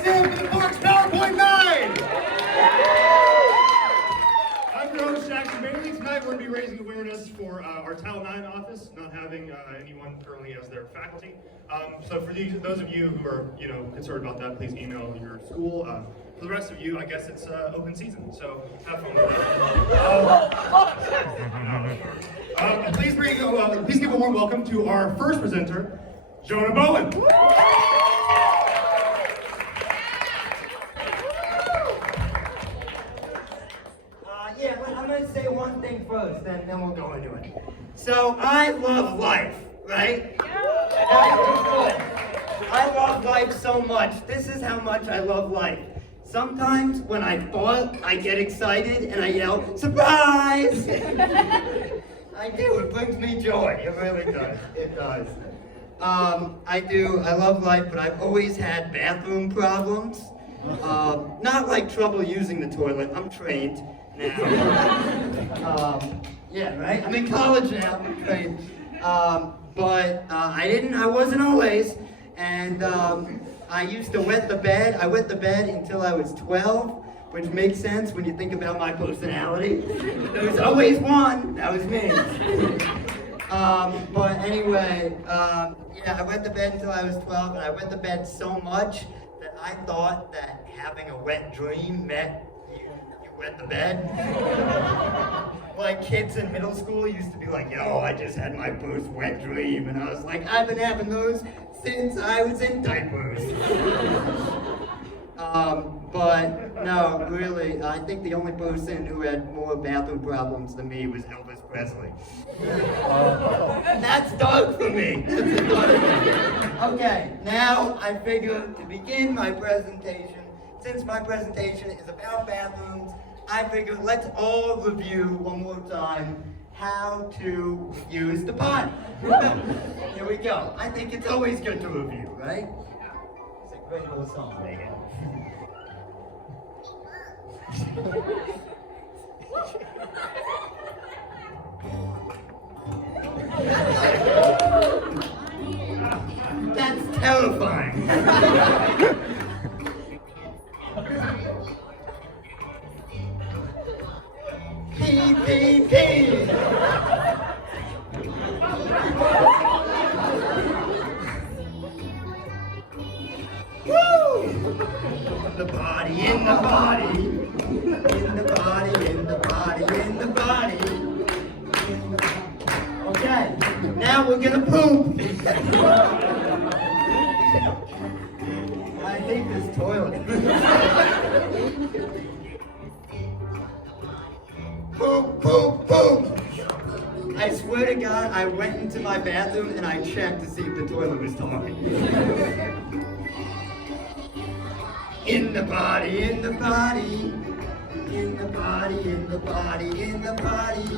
stand for the Parque's PowerPoint 9! I'm your host, Jackson Bailey. Tonight we're going to be raising awareness for our Title IX office, not having anyone currently as their faculty. So for those of you who are, concerned about that, please email your school. For the rest of you, I guess it's open season, so have fun with that. Please give a warm welcome to our first presenter, Jonah Bowen. I'm going to say one thing first, then we'll go into it. So, I love life, right? I love life so much. This is how much I love life. Sometimes when I fall, I get excited and I yell, surprise! I do, it brings me joy. It really does. It does. I love life, but I've always had bathroom problems. Not like trouble using the toilet, I'm trained now. Right? I'm in college now, I'm trained. But I wasn't always, and I used to wet the bed. I wet the bed until I was 12, which makes sense when you think about my personality. There was always one, that was me. But anyway, I wet the bed until I was 12, and I wet the bed so much that I thought that having a wet dream meant you wet the bed. Like kids in middle school used to be like, I just had my first wet dream. And I was like, I've been having those since I was in diapers. But no, really, I think the only person who had more bathroom problems than me was Elvis Presley. That's dark for me. Okay, now I figure to begin my presentation, since my presentation is about bathrooms, I figured let's all review one more time how to use the pot. Here we go. I think it's always good to review, right? It's a great little song, Megan. That's terrifying. Pee, pee, pee. Woo! The body in the body. In the body, in the body, in the body. Okay, now we're gonna poop. I hate this toilet. Poop, poop, poop. I swear to God, I went into my bathroom and I checked to see if the toilet was talking. In the body, in the body. In the body, in the body, in the body.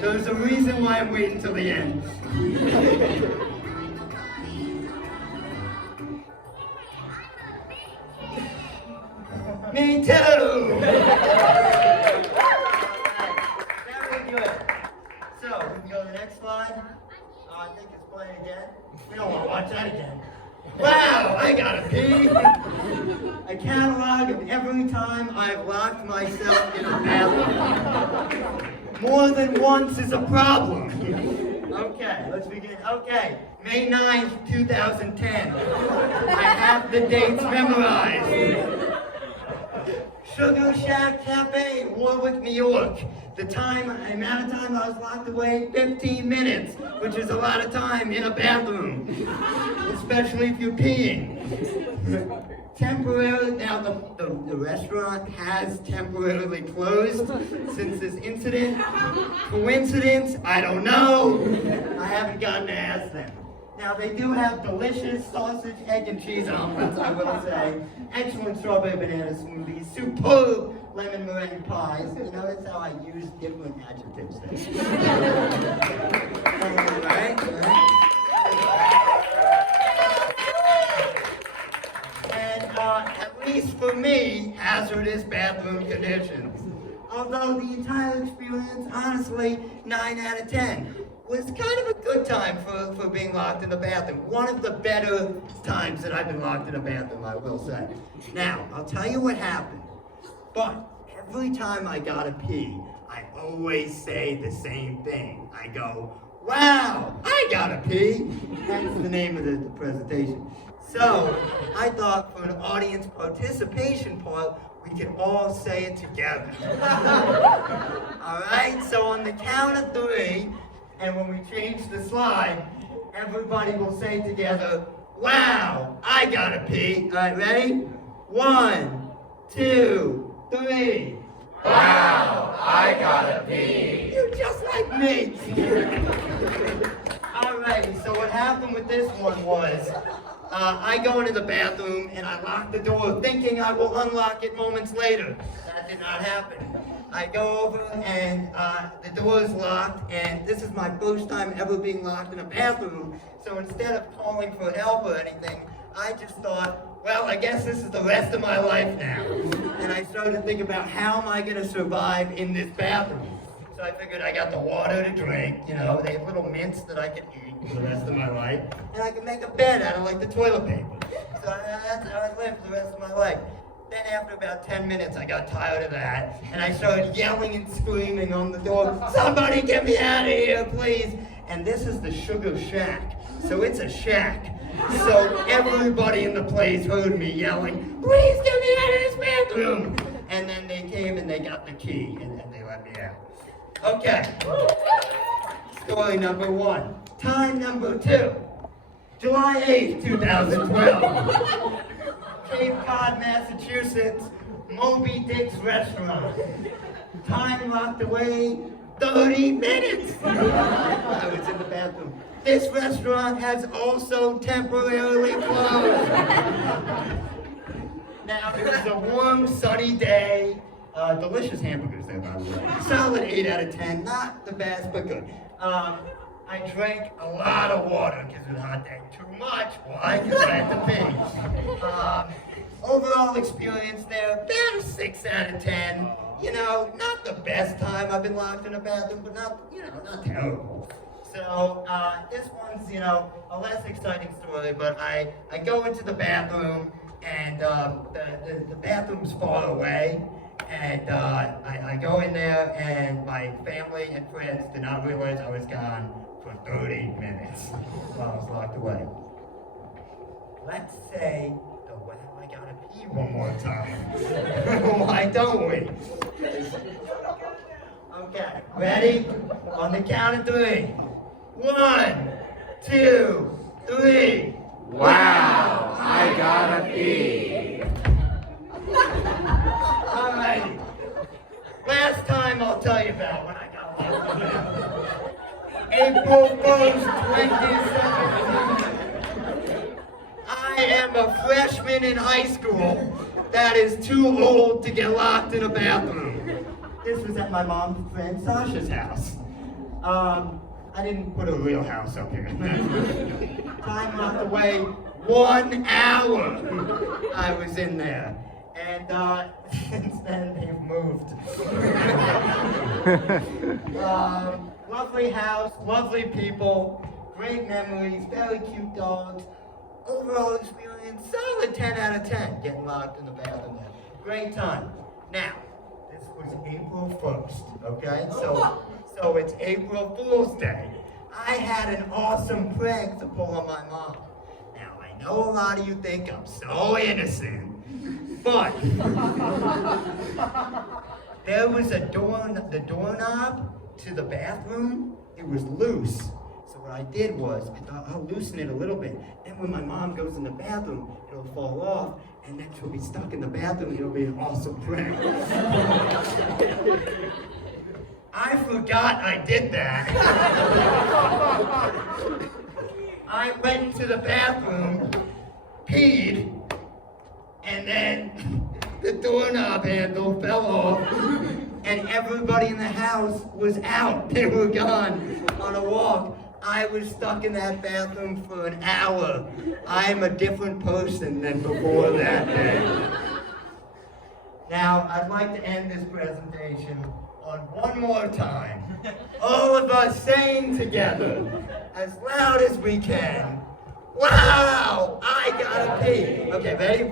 There's a reason why I'm waiting till the end. Me too! Very good. So, we can go to the next slide. I think it's playing again. We don't want to watch that again. Wow, I gotta pee! A catalog of every time I've locked myself in a bathroom. More than once is a problem. Okay, let's begin. Okay, May 9th, 2010. I have the dates memorized. Sugar Shack Cafe, Warwick, New York. The amount of time I was locked away, 15 minutes, which is a lot of time in a bathroom, especially if you're peeing. Temporarily, now the restaurant has temporarily closed since this incident. Coincidence? I don't know. I haven't gotten to ask them. Now they do have delicious sausage, egg, and cheese omelets, I will say. Excellent strawberry banana smoothies, superb lemon meringue pies. You notice how I use different adjectives there. Right? And at least for me, hazardous bathroom conditions. Although the entire experience, honestly, 9 out of 10. was kind of a good time for being locked in the bathroom. One of the better times that I've been locked in a bathroom, I will say. Now, I'll tell you what happened. But every time I gotta pee, I always say the same thing. I go, wow, I gotta pee. That's the name of the presentation. So, I thought for an audience participation part, we could all say it together. All right, so on the count of 3, and when we change the slide, everybody will say together, wow, I gotta pee. All right, ready? 1, 2, 3. Wow, I gotta pee. You're just like me. Alrighty, so what happened with this one was, I go into the bathroom and I lock the door thinking I will unlock it moments later. That did not happen. I go over and the door is locked, and this is my first time ever being locked in a bathroom. So instead of calling for help or anything, I just thought, well, I guess this is the rest of my life now. And I started to think about how am I going to survive in this bathroom. So I figured I got the water to drink, you know, they have little mints that I can eat for the rest of my life, and I can make a bed out of like the toilet paper. So that's how I lived for the rest of my life. Then after about 10 minutes, I got tired of that, and I started yelling and screaming on the door, somebody get me out of here, please. And this is the Sugar Shack, so it's a shack. So everybody in the place heard me yelling, please get me out of this bathroom. And then they came and they got the key, and they let me out. Okay, story number 1. Time number 2, July 8th, 2012. Cape Cod, Massachusetts, Moby Dick's restaurant. Time locked away, 30 minutes. I was in the bathroom. This restaurant has also temporarily closed. Now, it was a warm, sunny day. Delicious hamburgers there, by the way. Solid 8 out of 10. Not the best, but good. I drank a lot of water because it was a hot day. Too much. Why? Because I had to pee. Overall experience there, about a 6 out of 10. You know, not the best time I've been locked in a bathroom, but not, you know, not terrible. So, this one's, you know, a less exciting story, but I go into the bathroom, and the bathroom's far away. And I go in there, and my family and friends did not realize I was gone for 30 minutes while I was locked away. Let's say, well, I gotta pee one more time. Why don't we? Okay, ready? On the count of 3. 1, 2, 3. Wow, I gotta pee. Alrighty. Last time I'll tell you about when I got locked up. April 1st, 2017. I am a freshman in high school that is too old to get locked in a bathroom. This was at my mom's friend Sasha's house. I didn't put a real house up here. Time locked away 1 hour. I was in there. And since then, they've moved. Lovely house, lovely people, great memories, very cute dogs. Overall experience, solid 10 out of 10, getting locked in the bathroom there. Great time. Now, this was April 1st, okay? So it's April Fool's Day. I had an awesome prank to pull on my mom. Now, I know a lot of you think I'm so innocent. But there was the doorknob to the bathroom, it was loose. So what I did was, I thought I'll loosen it a little bit. Then when my mom goes in the bathroom, it'll fall off, and then she'll be stuck in the bathroom, it'll be an awesome prank. I forgot I did that. I went into the bathroom, peed, and then the doorknob handle fell off, and everybody in the house was out. They were gone on a walk. I was stuck in that bathroom for an hour. I am a different person than before that day. Now, I'd like to end this presentation on one more time. All of us saying together, as loud as we can. Wow, I gotta pee. Okay, ready?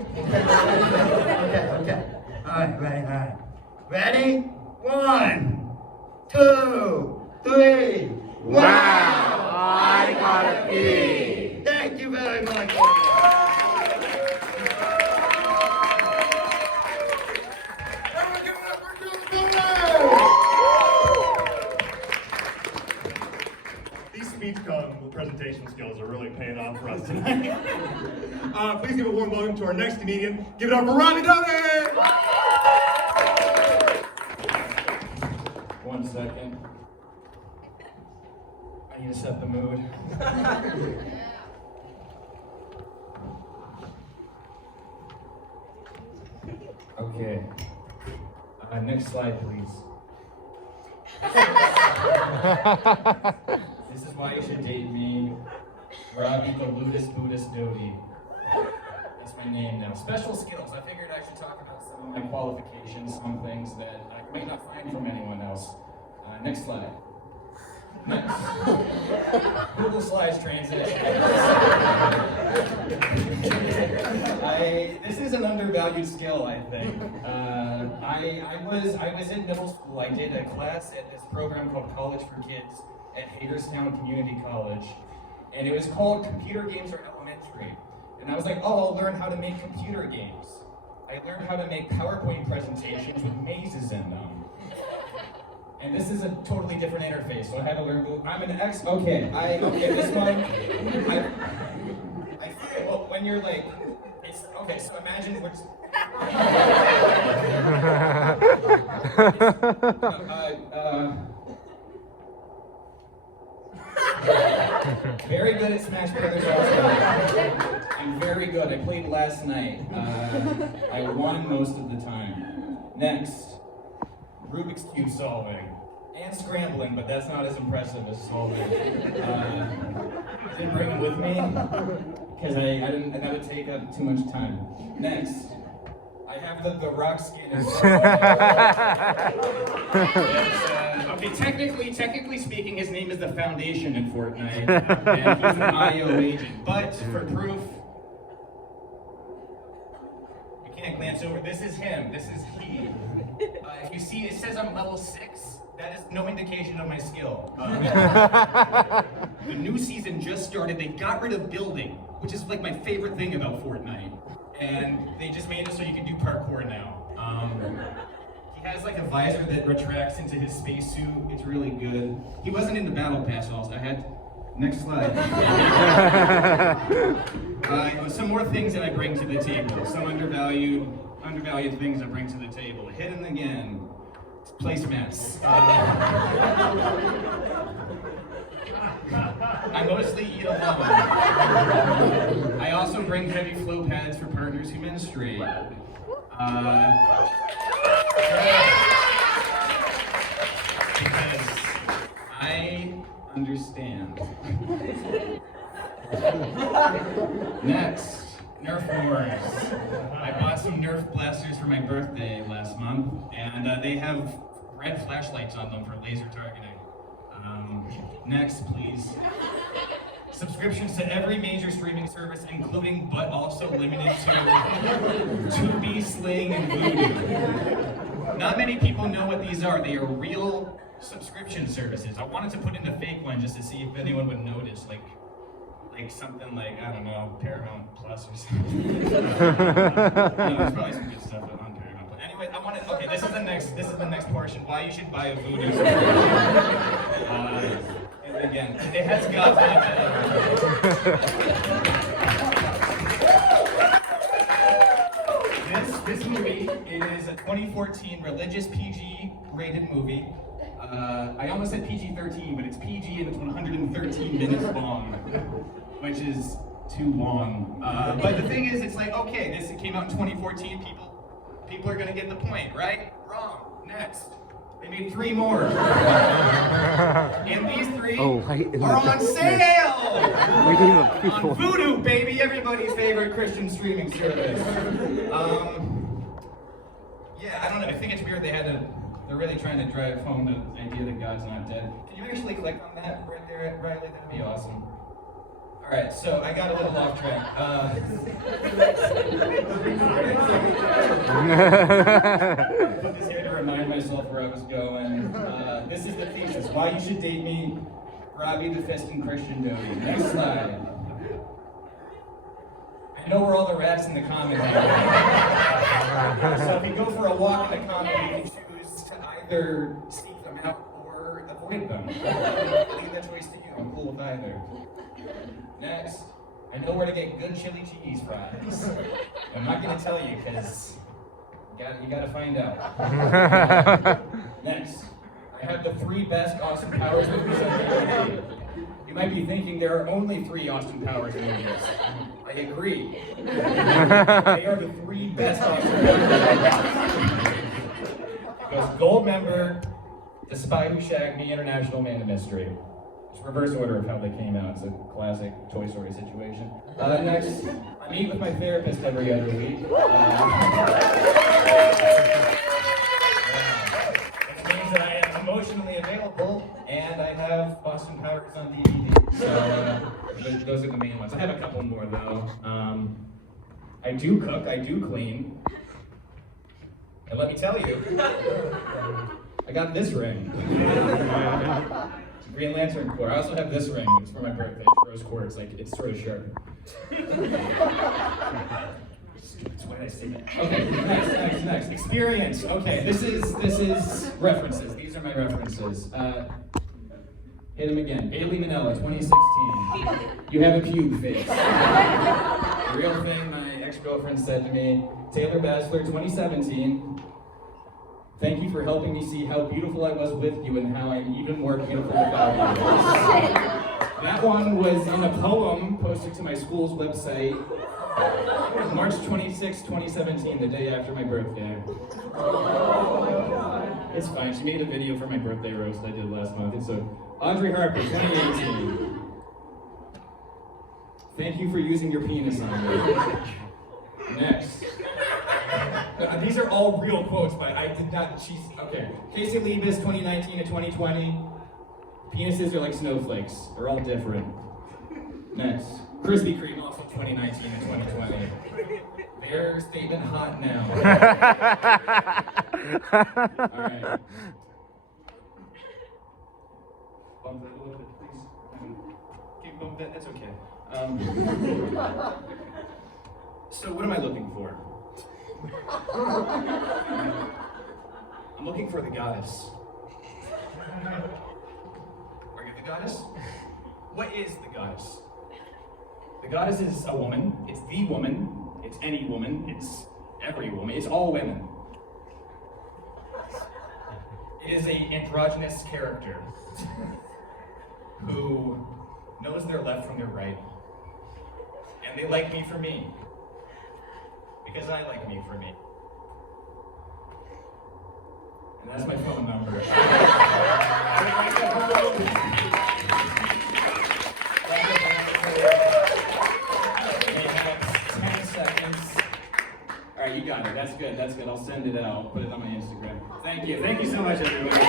Okay. All right, ready. Ready? 1, 2, 3. Wow, I gotta pee. Thank you very much. These speech presentation skills are really paying off for us tonight. Please give a warm welcome to our next comedian. Give it up for Robbie! 1 second. I need to set the mood. Okay. Next slide, please. This is why you should date me, Robbie the Ludus Buddhist Dodi. That's my name now. Special skills. I figured I should talk about some of my qualifications, some things that I might not find from anyone else. Next slide. Next. Google Slides transition. This is an undervalued skill, I think. I was in middle school. I did a class at this program called College for Kids at Hagerstown Community College, and it was called Computer Games Are Elementary. And I was like, oh, I'll learn how to make computer games. I learned how to make PowerPoint presentations with mazes in them. And this is a totally different interface, so I had to learn. I'm an okay, this one. I feel, well, when you're like, it's, okay, so imagine we're very good at Smash Brothers also. I'm very good. I played last night. I won most of the time. Next, Rubik's Cube solving. And scrambling, but that's not as impressive as solving. I didn't bring them with me, because I didn't, and that would take up too much time. Next, I have the rock skin. Okay, technically speaking, his name is the Foundation in Fortnite, and he's an IO agent. But for proof, you can't glance over. This is him. This is he. If you see, it says I'm level 6. That is no indication of my skill. The new season just started. They got rid of building, which is like my favorite thing about Fortnite. And they just made it so you can do parkour now. He has like a visor that retracts into his spacesuit. It's really good. He wasn't in the battle pass also. Next slide. Some more things that I bring to the table. Some undervalued things I bring to the table. Hidden again. Placemats. I mostly eat alone. I also bring heavy flow pads for partners who menstruate. Because I understand. Next. Nerf wars. I bought some Nerf blasters for my birthday last month, and they have red flashlights on them for laser targeting. Next, please. Subscriptions to every major streaming service, including but also limited to Tubi, Sling, and Voodoo. Not many people know what these are. They are real subscription services. I wanted to put in a fake one just to see if anyone would notice, like something like, I don't know, Paramount Plus or something. There's probably some good stuff on Paramount Plus. Anyway, okay, this is the next portion, why you should buy a Voodoo subscription. And again, it has got This movie is a 2014 religious PG rated movie. I almost said PG-13, but it's PG and it's 113 minutes long, which is too long. But the thing is, it's like, okay, this came out in 2014, people are gonna get the point, right? Wrong. Next. They made 3 more. And these 3 are on sale! On Voodoo, baby, everybody's favorite Christian streaming service. Yeah, I don't know, I think it's weird they had to they're really trying to drive home the idea that God's not dead. Can you actually click on that right there, Riley? That'd be awesome. All right, so I got a little off track. Put this here to remind myself where I was going. This is the thesis: why you should date me, Robbie the Fist and Christian Doty. Next slide. I know where all the rats in the common are. So if you go for a walk in the common, you can choose to either seek them out or avoid them. Leave that choice to you. I'm cool with either. Next, I know where to get good chili cheese fries. I'm not going to tell you because you got to find out. Next, I have the 3 best Austin Powers movies on DVD. You might be thinking there are only 3 Austin Powers movies. I agree. They are the 3 best Austin Powers. It goes Gold Member, The Spy Who Shagged Me, International Man of Mystery. It's reverse order of how they came out. It's a classic Toy Story situation. Next, I meet with my therapist every other week. Which means that I am emotionally available, and I have Austin Powers on DVD. So those are the main ones. I have a couple more though. I do cook, I do clean. And let me tell you, I got this ring. Green Lantern Corps. I also have this ring. It's for my birthday. It's rose quartz. Like, it's sort of sharp. Why did I say that? Okay, next. Experience. Okay, this is references. These are my references. Hit him again. Bailey Manella, 2016. You have a pube face. Real thing my ex-girlfriend said to me. Taylor Basler, 2017. Thank you for helping me see how beautiful I was with you and how I'm even more beautiful without you. That one was in a poem posted to my school's website, March 26, 2017, the day after my birthday. It's fine, she made a video for my birthday roast I did last month. It's Audrey Harper, 2018. Thank you for using your penis on me. Next. These are all real quotes, but I did not. Okay. Casey Liebes, 2019 to 2020. Penises are like snowflakes. They're all different. Next. Krispy Kreme, also 2019 to 2020. They've been hot now. All right. Bump that a little bit, please. Keep bumping that. That's okay. So what am I looking for? I'm looking for the goddess. Are you the goddess? What is the goddess? The goddess is a woman. It's the woman. It's any woman. It's every woman. It's all women. It is an androgynous character who knows their left from their right. And they like me for me. Because I like me for me. And that's my phone number. We have 10 seconds. All right, you got it. That's good. That's good. I'll send it out. Put it on my Instagram. Thank you. Thank you so much, everybody.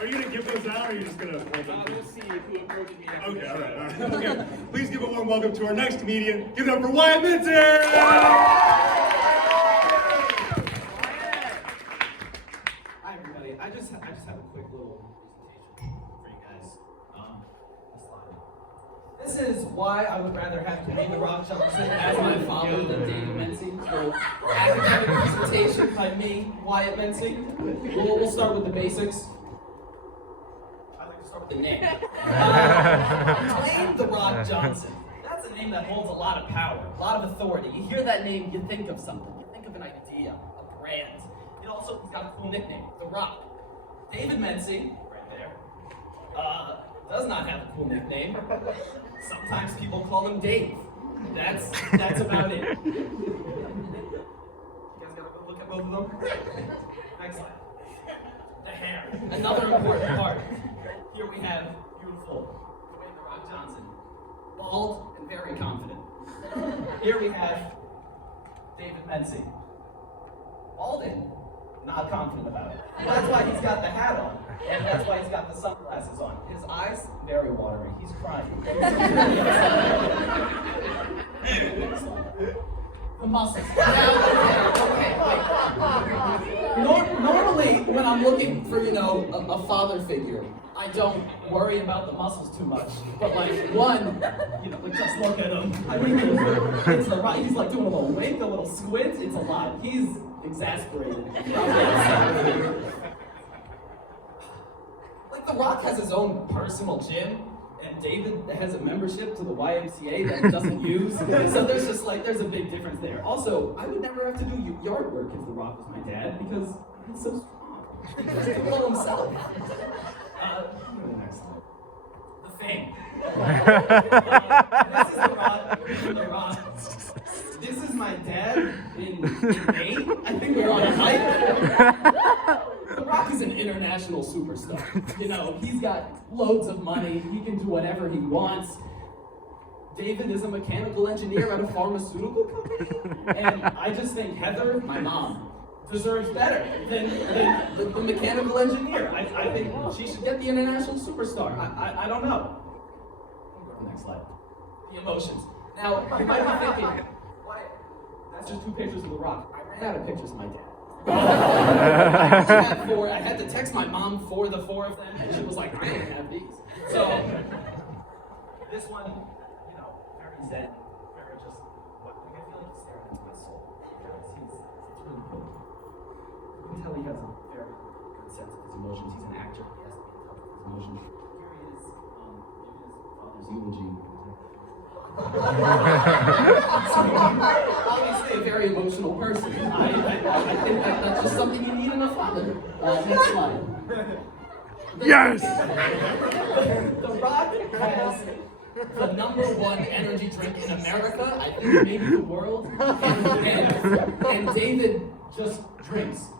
Are you gonna give those out, or are you just gonna hold them? We'll see who approaches me after. Okay, all right. Okay, please give a warm welcome to our next comedian. Give it up for Wyatt Minton! Hi everybody. I just have a quick little presentation for you guys. This is why I would rather have Dwayne "The Rock" Johnson as my father than David Mency. So, academic presentation by me, Wyatt Mency. We'll start with the basics. I like to start with the name. Dwayne "The Rock" Johnson. That's a name that holds a lot of power, a lot of authority. You hear that name, you think of something. You think of an idea, a brand. He's got a cool nickname, The Rock. David Mency, right there, does not have a cool nickname. Sometimes people call him Dave. That's about it. You guys gotta go look at both of them. Next slide. The hair. Another important part. Here we have beautiful Dwayne "The Rock" Johnson. Bald and very confident. Here we have David Mency. Alden, not confident about it. That's why he's got the hat on. And that's why he's got the sunglasses on. His eyes, very watery. He's crying. The muscles. Okay, wait. Normally, when I'm looking for, a father figure, I don't worry about the muscles too much. But like just look at him. I mean, it's the right. He's like doing a little wink, a little squint. It's a lot. He's exasperated. Like The Rock has his own personal gym. And David has a membership to the YMCA that he doesn't use. So there's a big difference there. Also, I would never have to do yard work if The Rock was my dad because he's so strong. He just do it all himself. The next slide. The Fame. This is The Rock. This is my dad in May. I think we're on a hike. The Rock is an international superstar. He's got loads of money. He can do whatever he wants. David is a mechanical engineer at a pharmaceutical company. And I just think Heather, my mom, deserves better than the mechanical engineer. I think she should get the international superstar. I don't know. Go to the next slide. The emotions. Now, you might be thinking, Wyatt, that's just 2 pictures of The Rock. I ran out of pictures of my dad. I had to text my mom for the 4 of them, and she was like, I don't have these. So, this one, very zen, very just, I feel like he's staring into my soul. It's really cool. You can tell he has a very good sense of his emotions. He's an actor, he has to be in touch with his emotions. Here he is, giving his father's eulogy. Obviously a very emotional person. I think that's just something you need in a father. Next slide. Yes! The Rock has the #1 energy drink in America, I think maybe the world, and David just drinks.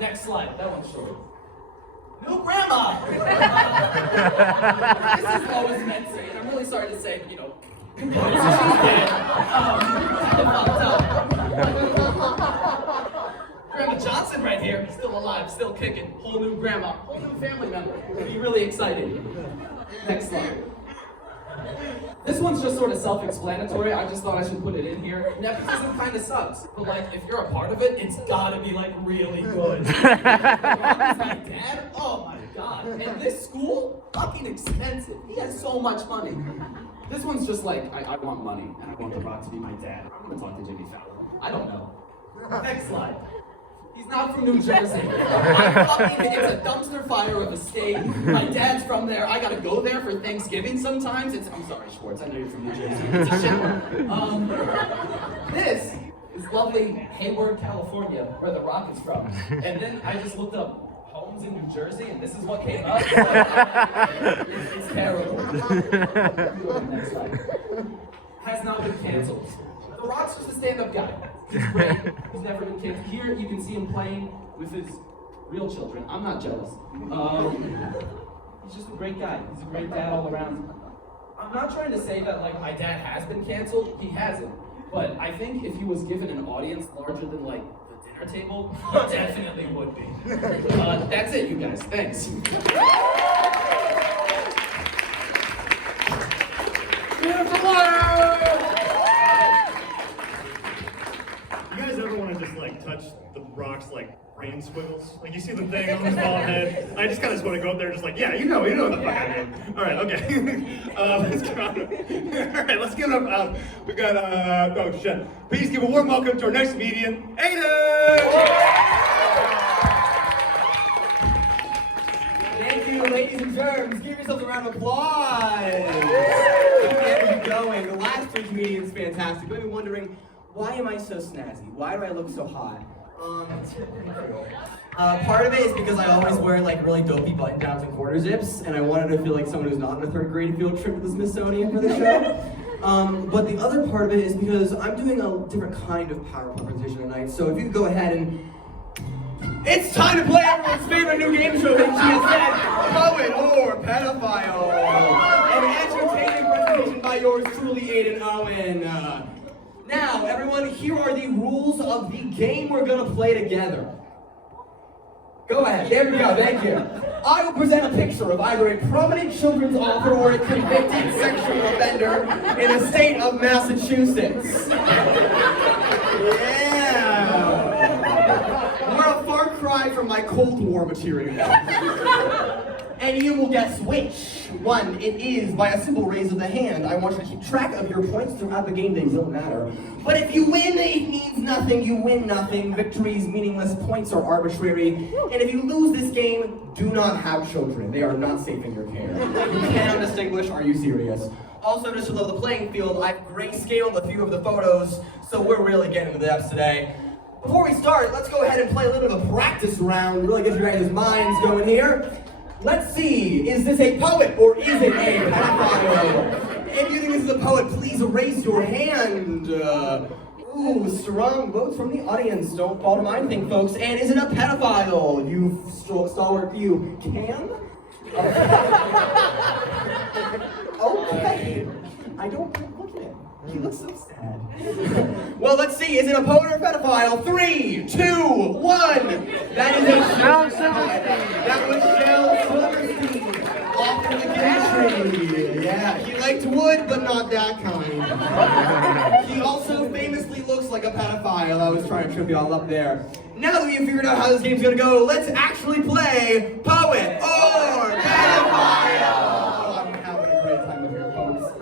Next slide, that one's short. New grandma! This is Lois Mency, and I'm really sorry to say, she's dead. Grandma Johnson right here, still alive, still kicking. Whole new grandma, whole new family member. It'll be really exciting. Next slide. This one's just sort of self-explanatory. I just thought I should put it in here. Nepotism kind of sucks, but if you're a part of it, it's gotta be really good. My dad? Oh my god. And this school? Fucking expensive. He has so much money. This one's just I want money, and I want The Rock to be my dad. I'm gonna talk to Jimmy Fallon. I don't know. Next slide. He's not from New Jersey. It's a dumpster fire of a state. My dad's from there. I gotta go there for Thanksgiving sometimes. I'm sorry, Schwartz. I know you're from New Jersey. It's a shower. This is lovely Hayward, California, where The Rock is from. And then I just looked up homes in New Jersey, and this is what came up. It's terrible. Next slide. Has not been canceled. The Rock's just a stand-up guy. He's great. He's never been canceled. Here you can see him playing with his real children. I'm not jealous. He's just a great guy. He's a great dad all around. I'm not trying to say that my dad has been canceled. He hasn't. But I think if he was given an audience larger than the dinner table, he definitely would be. That's it, you guys. Thanks. You guys ever want to just touch The Rock's brain squiggles? You see the thing on his bald head? I just kind of just want to go up there, just yeah, you know what the fuck I mean. All right, okay. Let's go. All right, let's give it up. We got oh shit. Please give a warm welcome to our next comedian, Aiden. Thank you, ladies and germs. Give yourselves a round of applause. Keep the energy going. The last 3 comedians, fantastic. You've been wondering, why am I so snazzy? Why do I look so hot? Part of it is because I always wear really dopey button downs and quarter zips, and I wanted to feel like someone who's not on a 3rd grade field trip to the Smithsonian for the show. But the other part of it is because I'm doing a different kind of PowerPoint presentation tonight. So if you could go ahead and it's time to play everyone's favorite new game show that she has said, Poet or Pedophile. An entertaining presentation by yours truly, Aiden, Owen. Now, everyone, here are the rules of the game we're going to play together. Go ahead. There we go. Thank you. I will present a picture of either a prominent children's author or a convicted sexual offender in the state of Massachusetts. Yeah. We're a far cry from my Cold War material. And you will guess which one it is by a simple raise of the hand. I want you to keep track of your points throughout the game. They don't matter. But if you win, it means nothing. You win nothing. Victory is meaningless. Points are arbitrary. And if you lose this game, do not have children. They are not safe in your care. You cannot distinguish. Are you serious? Also, just to level the playing field, I've grayscaled a few of the photos, so we're really getting into the depths today. Before we start, let's go ahead and play a little bit of a practice round. Really get your guys' minds going here. Let's see, is this a poet or is it a pedophile? If you think this is a poet, please raise your hand. Ooh, strong votes from the audience. Don't fall to mine thing, folks. And is it a pedophile? You stalwart few can? Okay. I don't look at him. He looks so sad. Well, let's see. Is it a poet or a pedophile? 3, 2, 1. That is a Shel Silverstein. That was Shel Silverstein. Off to the gantry. Yeah, he liked wood, but not that kind. He also famously looks like a pedophile. I was trying to trip you all up there. Now that we've figured out how this game's gonna go, let's actually play poet or pedophile. I'm having a great time here, folks.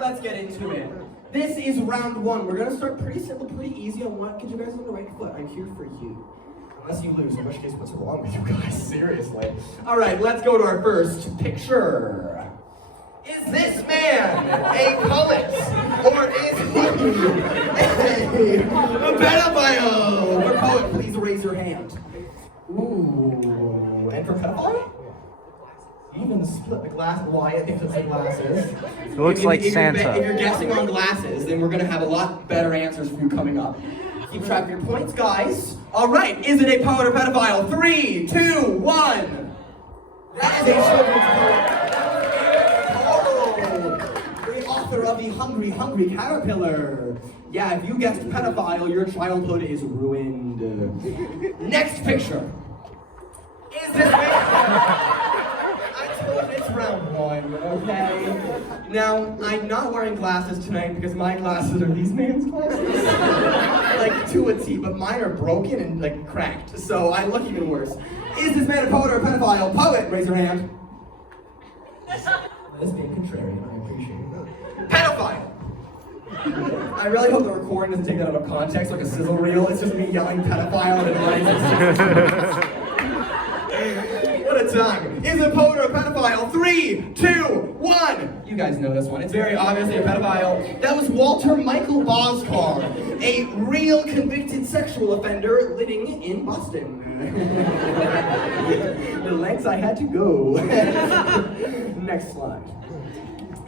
Let's get into it. This is round 1. We're gonna start pretty simple, pretty easy. I want to get you guys on the right foot. I'm here for you. Unless you lose, in which case, what's wrong with you guys? Seriously. All right, let's go to our first picture. Is this man a poet or is he a pedophile? For poet, please raise your hand. Ooh, and for pedophile? Even split the glass. Wyatt thinks it's the glasses. It looks like Santa. If you're guessing on glasses, then we're gonna have a lot better answers for you coming up. Keep track of your points, guys. All right, is it a poet or pedophile? 3, 2, 1. That is a children's poet. Oh, the author of The Hungry, Hungry Caterpillar. Yeah, if you guessed pedophile, your childhood is ruined. Next picture. Is this it's round 1, okay? Now, I'm not wearing glasses tonight because my glasses are these man's glasses. Like, to a T, but mine are broken and, like, cracked, so I look even worse. Is this man a poet or a pedophile? Poet, raise your hand. This being contrarian, I appreciate it. Pedophile! I really hope the recording doesn't take that out of context, like a sizzle reel. It's just me yelling pedophile and what a time. Is it a poet or a pedophile? 3, 2, 1. You guys know this one. It's very obviously a pedophile. That was Walter Michael Boskar, a real convicted sexual offender living in Boston. The lengths I had to go. Next slide.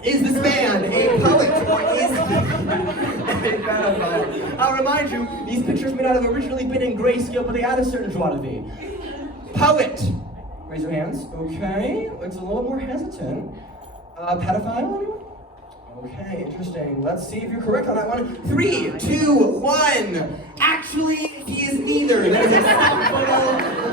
Is this man a poet or is he a pedophile? I'll remind you, these pictures may not have originally been in grayscale, but they add a certain joie de vivre. Poet. Raise your hands. Okay, it's a little more hesitant. Pedophile, anyone? Okay, interesting. Let's see if you're correct on that one. 3, 2, 1. Actually, he is neither. That is a stock photo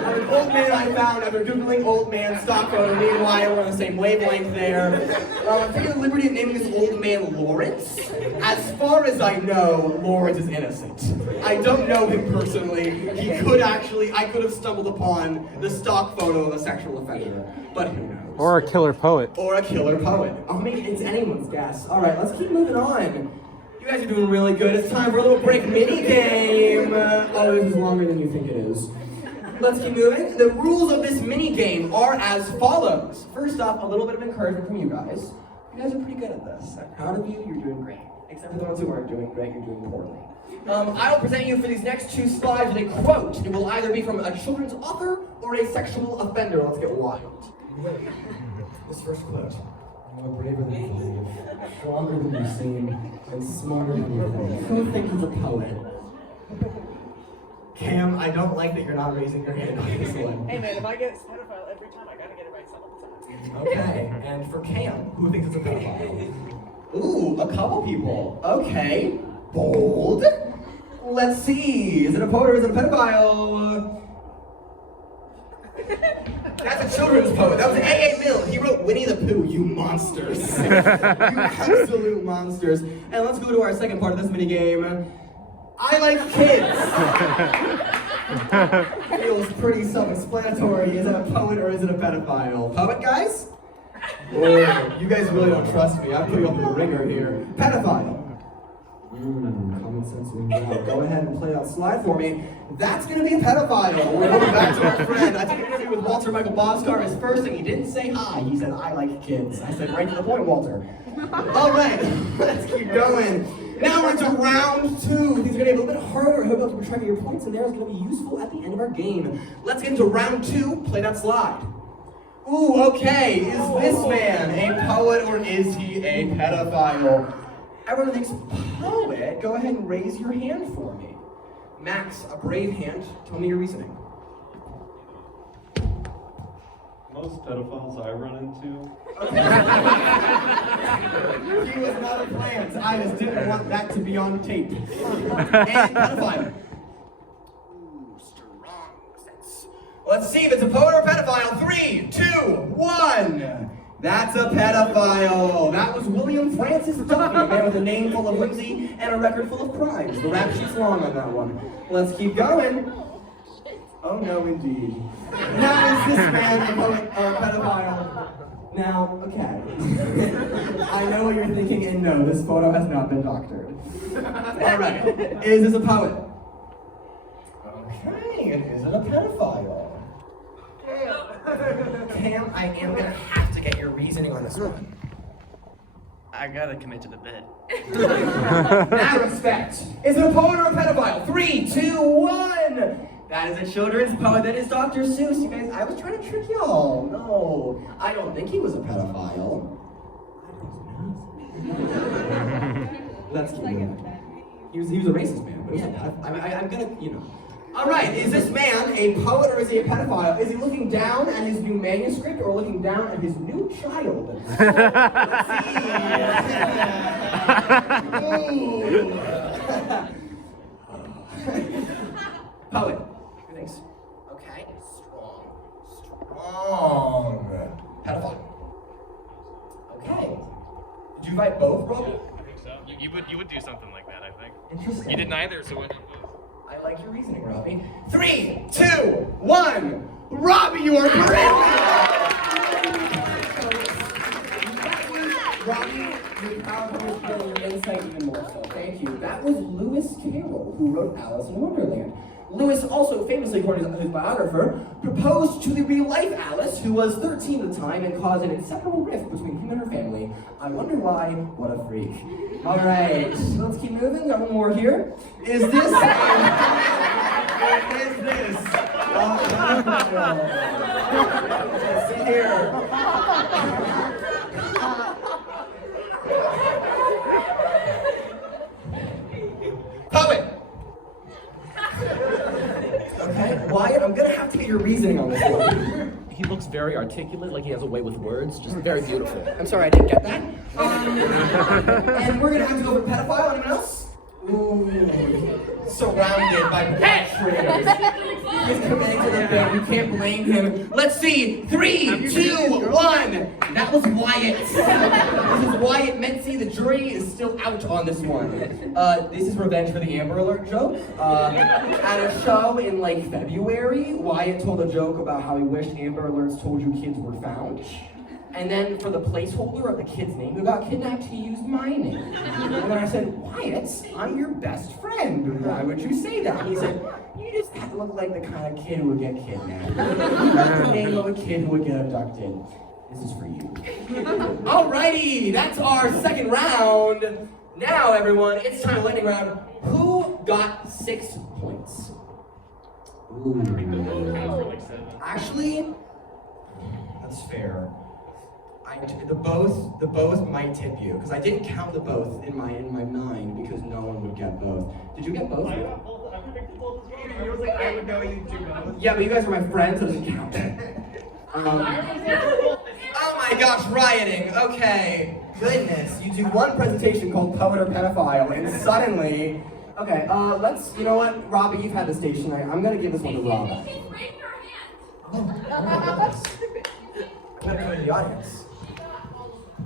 of an old man I found after Googling old man stock photo. Me and Wyatt were on the same wavelength there. I'm taking the liberty of naming this old man Lawrence. As far as I know, Lawrence is innocent. I don't know him personally. I could have stumbled upon the stock photo of a sexual offender. But who knows? Or a killer poet. Or a killer poet. I mean, it's anyone's guess. All right, let's keep moving on. You guys are doing really good. It's time for a little break mini game. Oh, this is longer than you think it is. Let's keep moving. The rules of this mini game are as follows. First off, a little bit of encouragement from you guys. You guys are pretty good at this. I'm proud of you. You're doing great. Except for the ones who aren't doing great. You're doing poorly. I will present you for these next 2 slides with a quote. It will either be from a children's author or a sexual offender. Let's get wild. This first quote. More braver than you believe, stronger than you seem, and smarter than you think. Who thinks he's a poet? Cam, I don't like that you're not raising your hand on this one. Hey man, if I get pedophile every time, I gotta get it right some of the time. Okay, and for Cam, who thinks it's a pedophile? Ooh, a couple people. Okay, bold. Let's see, is it a poet or is it a pedophile? That's a children's poet. That was A.A. Milne. He wrote Winnie the Pooh, you monsters. You absolute monsters. And let's go to our second part of this minigame. I like kids. Feels pretty self-explanatory. Is it a poet or is it a pedophile? Poet, guys? Oh, you guys really don't trust me. I'm putting up the ringer here. Pedophile. Common sense wins out. Go ahead and play that slide for me. That's going to be a pedophile. We're going back to our friend. I took an interview with Walter Michael Boskar. His first thing, he didn't say hi. He said, I like kids. I said, right to the point, Walter. All right, let's keep going. Now we're into round 2. These are going to be a little bit harder. I hope you'll keep track of your points, and they're going to be useful at the end of our game. Let's get into round 2. Play that slide. Ooh, okay. Is this man a poet or is he a pedophile? Everyone thinks poet. Go ahead and raise your hand for me. Max, a brave hand. Tell me your reasoning. Most pedophiles I run into. He was not a plant. I just didn't want that to be on tape. And pedophile. Ooh, strong sense. Let's see if it's a poet or a pedophile. 3, 2, 1. That's a pedophile. That was William Francis Duffy, a man with a name full of whimsy and a record full of crimes. The rap sheet's long on that one. Let's keep going. Oh no, indeed. Now is this man a poet or a pedophile? Now, okay. I know what you're thinking, and no, this photo has not been doctored. All right. Is this a poet? Okay, and is it a pedophile? Cam, I am gonna have to get your reasoning on this one. I gotta commit to the bit. Now respect. Is it a poet or a pedophile? 3, 2, 1. That is a children's poet. That is Dr. Seuss. You guys, I was trying to trick y'all. No, I don't think he was a pedophile. Let's keep going. He was a racist man, but he was a pedophile. I'm gonna, you know. All right, is this man a poet or is he a pedophile? Is he looking down at his new manuscript or looking down at his new child? Let's see. Poet. Thanks. Okay. Strong. Pedophile. Okay. Did you invite both, Robbie? I think so. You would do something like that, I think. Interesting. You did neither, so what? I like your reasoning, Robbie. 3, 2, 1. Robbie, you are correct. That was Robbie. Your PowerPoint is your insight even more so. Thank you. That was Lewis Carroll, who wrote Alice in Wonderland. Lewis also famously, according to his biographer, proposed to the real-life Alice, who was 13 at the time, and caused an inseparable rift between him and her family. I wonder why. What a freak. All right, let's keep moving. Got one more here. Is this? Is this? Let's see here. Poet. Okay, Wyatt, I'm gonna have to get your reasoning on this one. He looks very articulate, like he has a way with words, just very beautiful. I'm sorry, I didn't get that. And we're gonna have to go for pedophile. Anyone else? Ooh, surrounded by perpetrators. He's committing to the bit. You can't blame him. Let's see. 3, 2, 1. That was Wyatt. This is Wyatt Menzie. The jury is still out on this one. This is revenge for the Amber Alert joke. At a show in like February, Wyatt told a joke about how he wished Amber Alerts told you kids were found. And then for the placeholder of the kid's name who got kidnapped, he used my name. And then I said, Wyatt, I'm your best friend. Why would you say that? And he said, you just look like the kind of kid who would get kidnapped. The name of a kid who would get abducted. This is for you. Alrighty, that's our second round. Now, everyone, it's time for lightning round. Who got 6 points? Ooh. Actually, that's fair. The both might tip you, because I didn't count the both in my mind because no one would get both. Did you get both? I predicted both as well. I was like, I would know you'd do both. Yeah, but you guys are my friends, so it doesn't count. Oh my gosh, rioting. Okay. goodness, you do one presentation called Poet or Pedophile, and suddenly, okay, you know what, Robbie, you've had the station. I'm gonna give this one to Robbie. Raise your hand. I'm gonna go to the audience.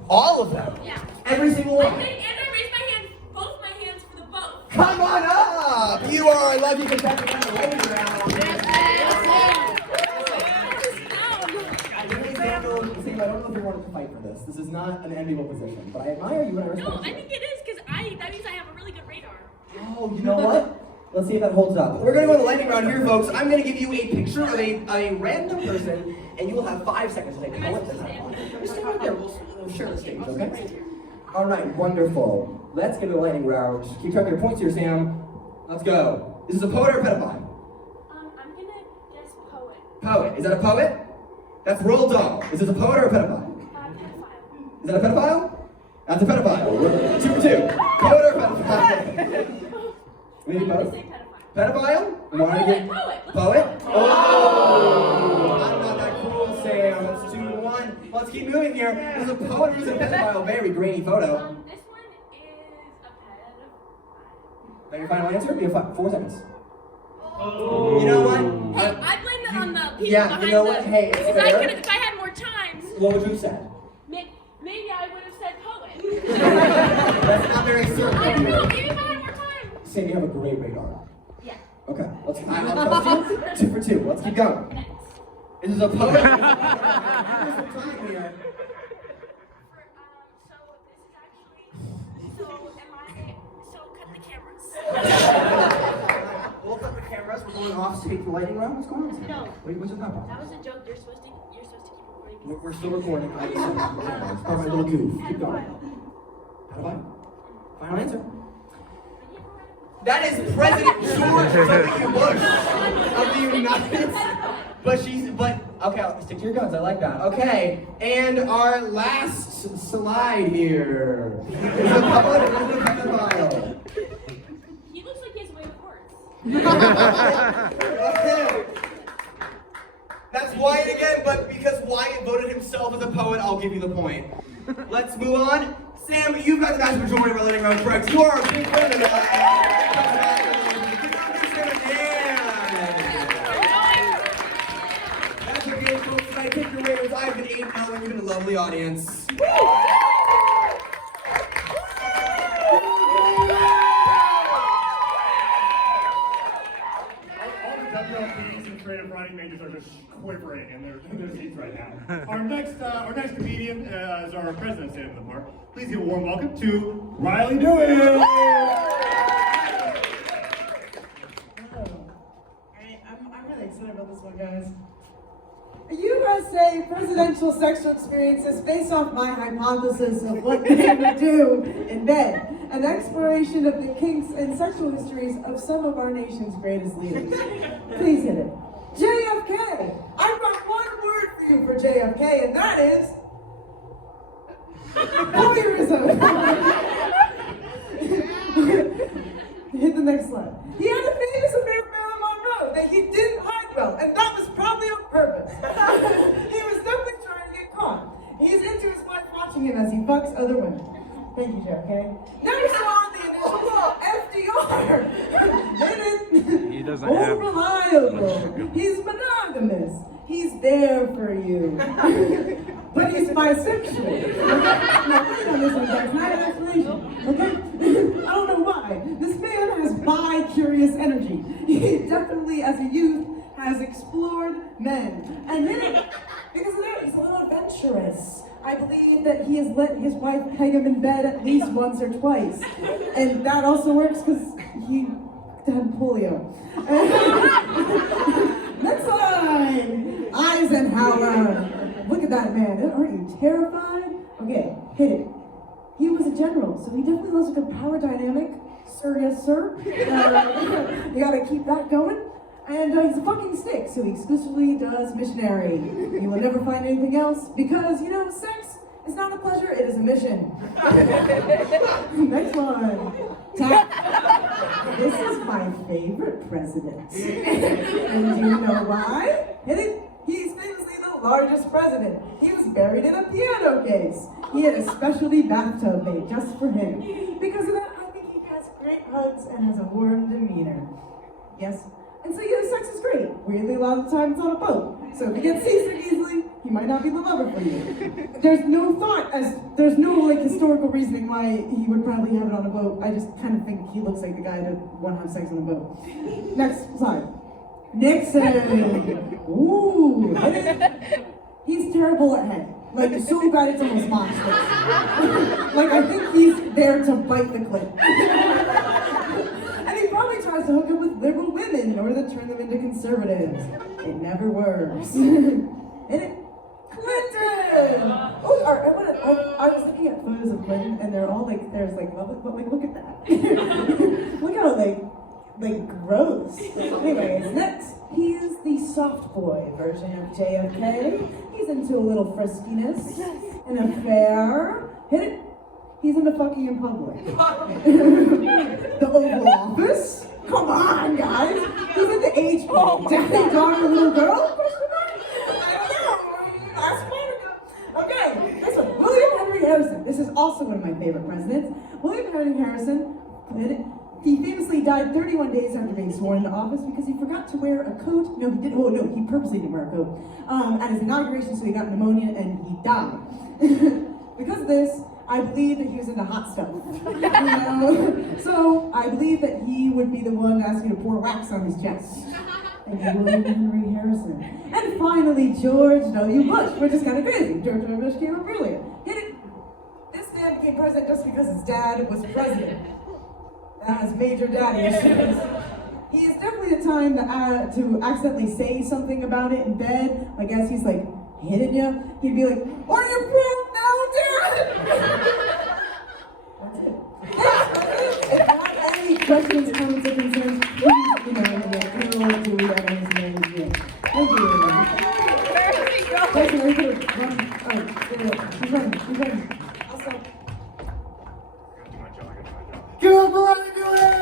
All of them? Yeah. Every single one? And I raise my hand, both my hands for the both. Come on up! You are a lucky contestant on the lightning round. I don't know if you wanted to fight for this. This is not an enviable position, but I admire you and I respect you. No, I think it is because that means I have a really good radar. Oh, you know what? Let's see if that holds up. We're going to go to the lightning round here, folks. I'm going to give you a picture of a random person, and you will have 5 seconds to say poet. Just stay right there. We'll share the stage, okay? All right, wonderful. Let's get to the lightning round. Keep track of your points here, Sam. Let's go. This is a poet or a pedophile? I'm gonna guess poet. Poet. Is that a poet? That's Roald Dahl. Is this a poet or a pedophile? Pedophile. Is that a pedophile? That's a pedophile. We're 2 for 2. Poet or pedophile? Maybe both? Pedophile? Poet? Oh! I'm not that cool, Sam. That's 2 to 1. Let's keep moving here. There's a poet who's a pedophile. Very grainy photo. This one is a pedophile. That your final answer? You have 4 seconds. You know what? Hey, I blame that on the people behind you know what? Hey, it's because fair. if I had more time, What would you say? maybe I would have said poet. That's not very certain. I don't know, maybe if I had more time. Sam, you have a great radar. Yeah. Okay, I'll trust you. 2 for 2. Let's keep going. Next. This is a poet. Here's some time here. Cut the cameras. We'll cut the cameras. We're going off stage for lightning round. What's going on? No. Wait, what's your problem? That was a joke. You're supposed to keep recording. We're still recording. I just it's part of my little goof. Keep going. Pedophile? Final answer. That is President George W. Bush of the United States. Okay, I'll stick to your guns. I like that. Okay, and our last slide here is a poet or is it a pedophile? He looks like he has a way with words. Okay. That's Wyatt again, but because Wyatt voted himself as a poet, I'll give you the point. Let's move on. Sam, you've got the vast majority of our lightning round correct. You are a big winner tonight. That's okay, folks. Tonight, take your waiters. I've been Aiden Allen. You've been a lovely audience. WLPs and creative writing majors are just quivering in their seats right now. Our next comedian is our president of Standup in the Park. Please give a warm welcome to Riley Doyle. I'm really excited about this one, guys. A USA presidential sexual experience is based off my hypothesis of what men would do in bed, an exploration of the kinks and sexual histories of some of our nation's greatest leaders. Please hit it. JFK! I've got one word for you for JFK, and that is voyeurism. Hit the next slide. He had a famous affair with Marilyn Monroe that he didn't hide well, and that was probably on purpose. He was definitely trying to get caught. He's into his wife watching him as he fucks other women. Thank you, JFK. Next on the initial FDR. He doesn't have... Unreliable. He's monogamous. He's there for you. But he's bisexual. Now wait on this one, guys. Not an explanation. Okay? I don't know why. This man has bi-curious energy. He definitely, as a youth, has explored men. And then, because of that, he's a little adventurous. I believe that he has let his wife peg him in bed at least once or twice. And that also works because he had polio. Next line! Eisenhower! Look at that man. Aren't you terrified? Okay, hit it. He was a general, so he definitely loves a good power dynamic. Sir, yes, sir. You gotta keep that going. And he's a fucking stick, so he exclusively does missionary. You will never find anything else because, you know, sex is not a pleasure, it is a mission. Next one. This is my favorite president. And do you know why? Hit it. He's famously the largest president. He was buried in a piano case. He had a specialty bathtub made just for him. Because of that, I think he has great hugs and has a warm demeanor. Yes? And so, yeah, sex is great. Weirdly, a lot of the time it's on a boat. So if he gets seasick easily, he might not be the lover for you. There's no historical reasoning why he would probably have it on a boat. I just kind of think he looks like the guy that want to have sex on a boat. Next slide. Nixon! Ooh! He's terrible at head. Like, so bad it's almost monstrous. Like, I think he's there to bite the clit. And he probably tries to hook up with liberal women in order to turn them into conservatives. It never works. Clinton! Oh, I was looking at photos of Clinton, and they're all like, there's like, but like, look at that. Look how like gross. Anyways, next, he's the soft boy version of JFK. He's into a little friskiness, an affair. Hit it. He's into fucking in public. The Oval Office? Come on, guys. He's into age daddy, daughter, little girl? Okay, this one. William Henry Harrison. This is also one of my favorite presidents. William Henry Harrison, he famously died 31 days after being sworn into office because he forgot to wear a coat. No, he didn't. Oh, no, he purposely didn't wear a coat at his inauguration, so he got pneumonia and he died. Because of this, I believe that he was into hot stuff. You know? So I believe that he would be the one to ask you to pour wax on his chest. Thank you, William Henry Harrison. And finally, George W. Bush, which is kind of crazy. George W. Bush came up earlier. Hit it. This man became president just because his dad was president. That has major daddy issues. He is definitely the time to accidentally say something about it in bed. I guess he's like hitting you. He'd be like, "Are you broke now, Dad?" That's it. If you have any questions, comments, or concerns, please, do we have anything? Thank you. Thank you. He's running. Also. Give up Breanna, do it!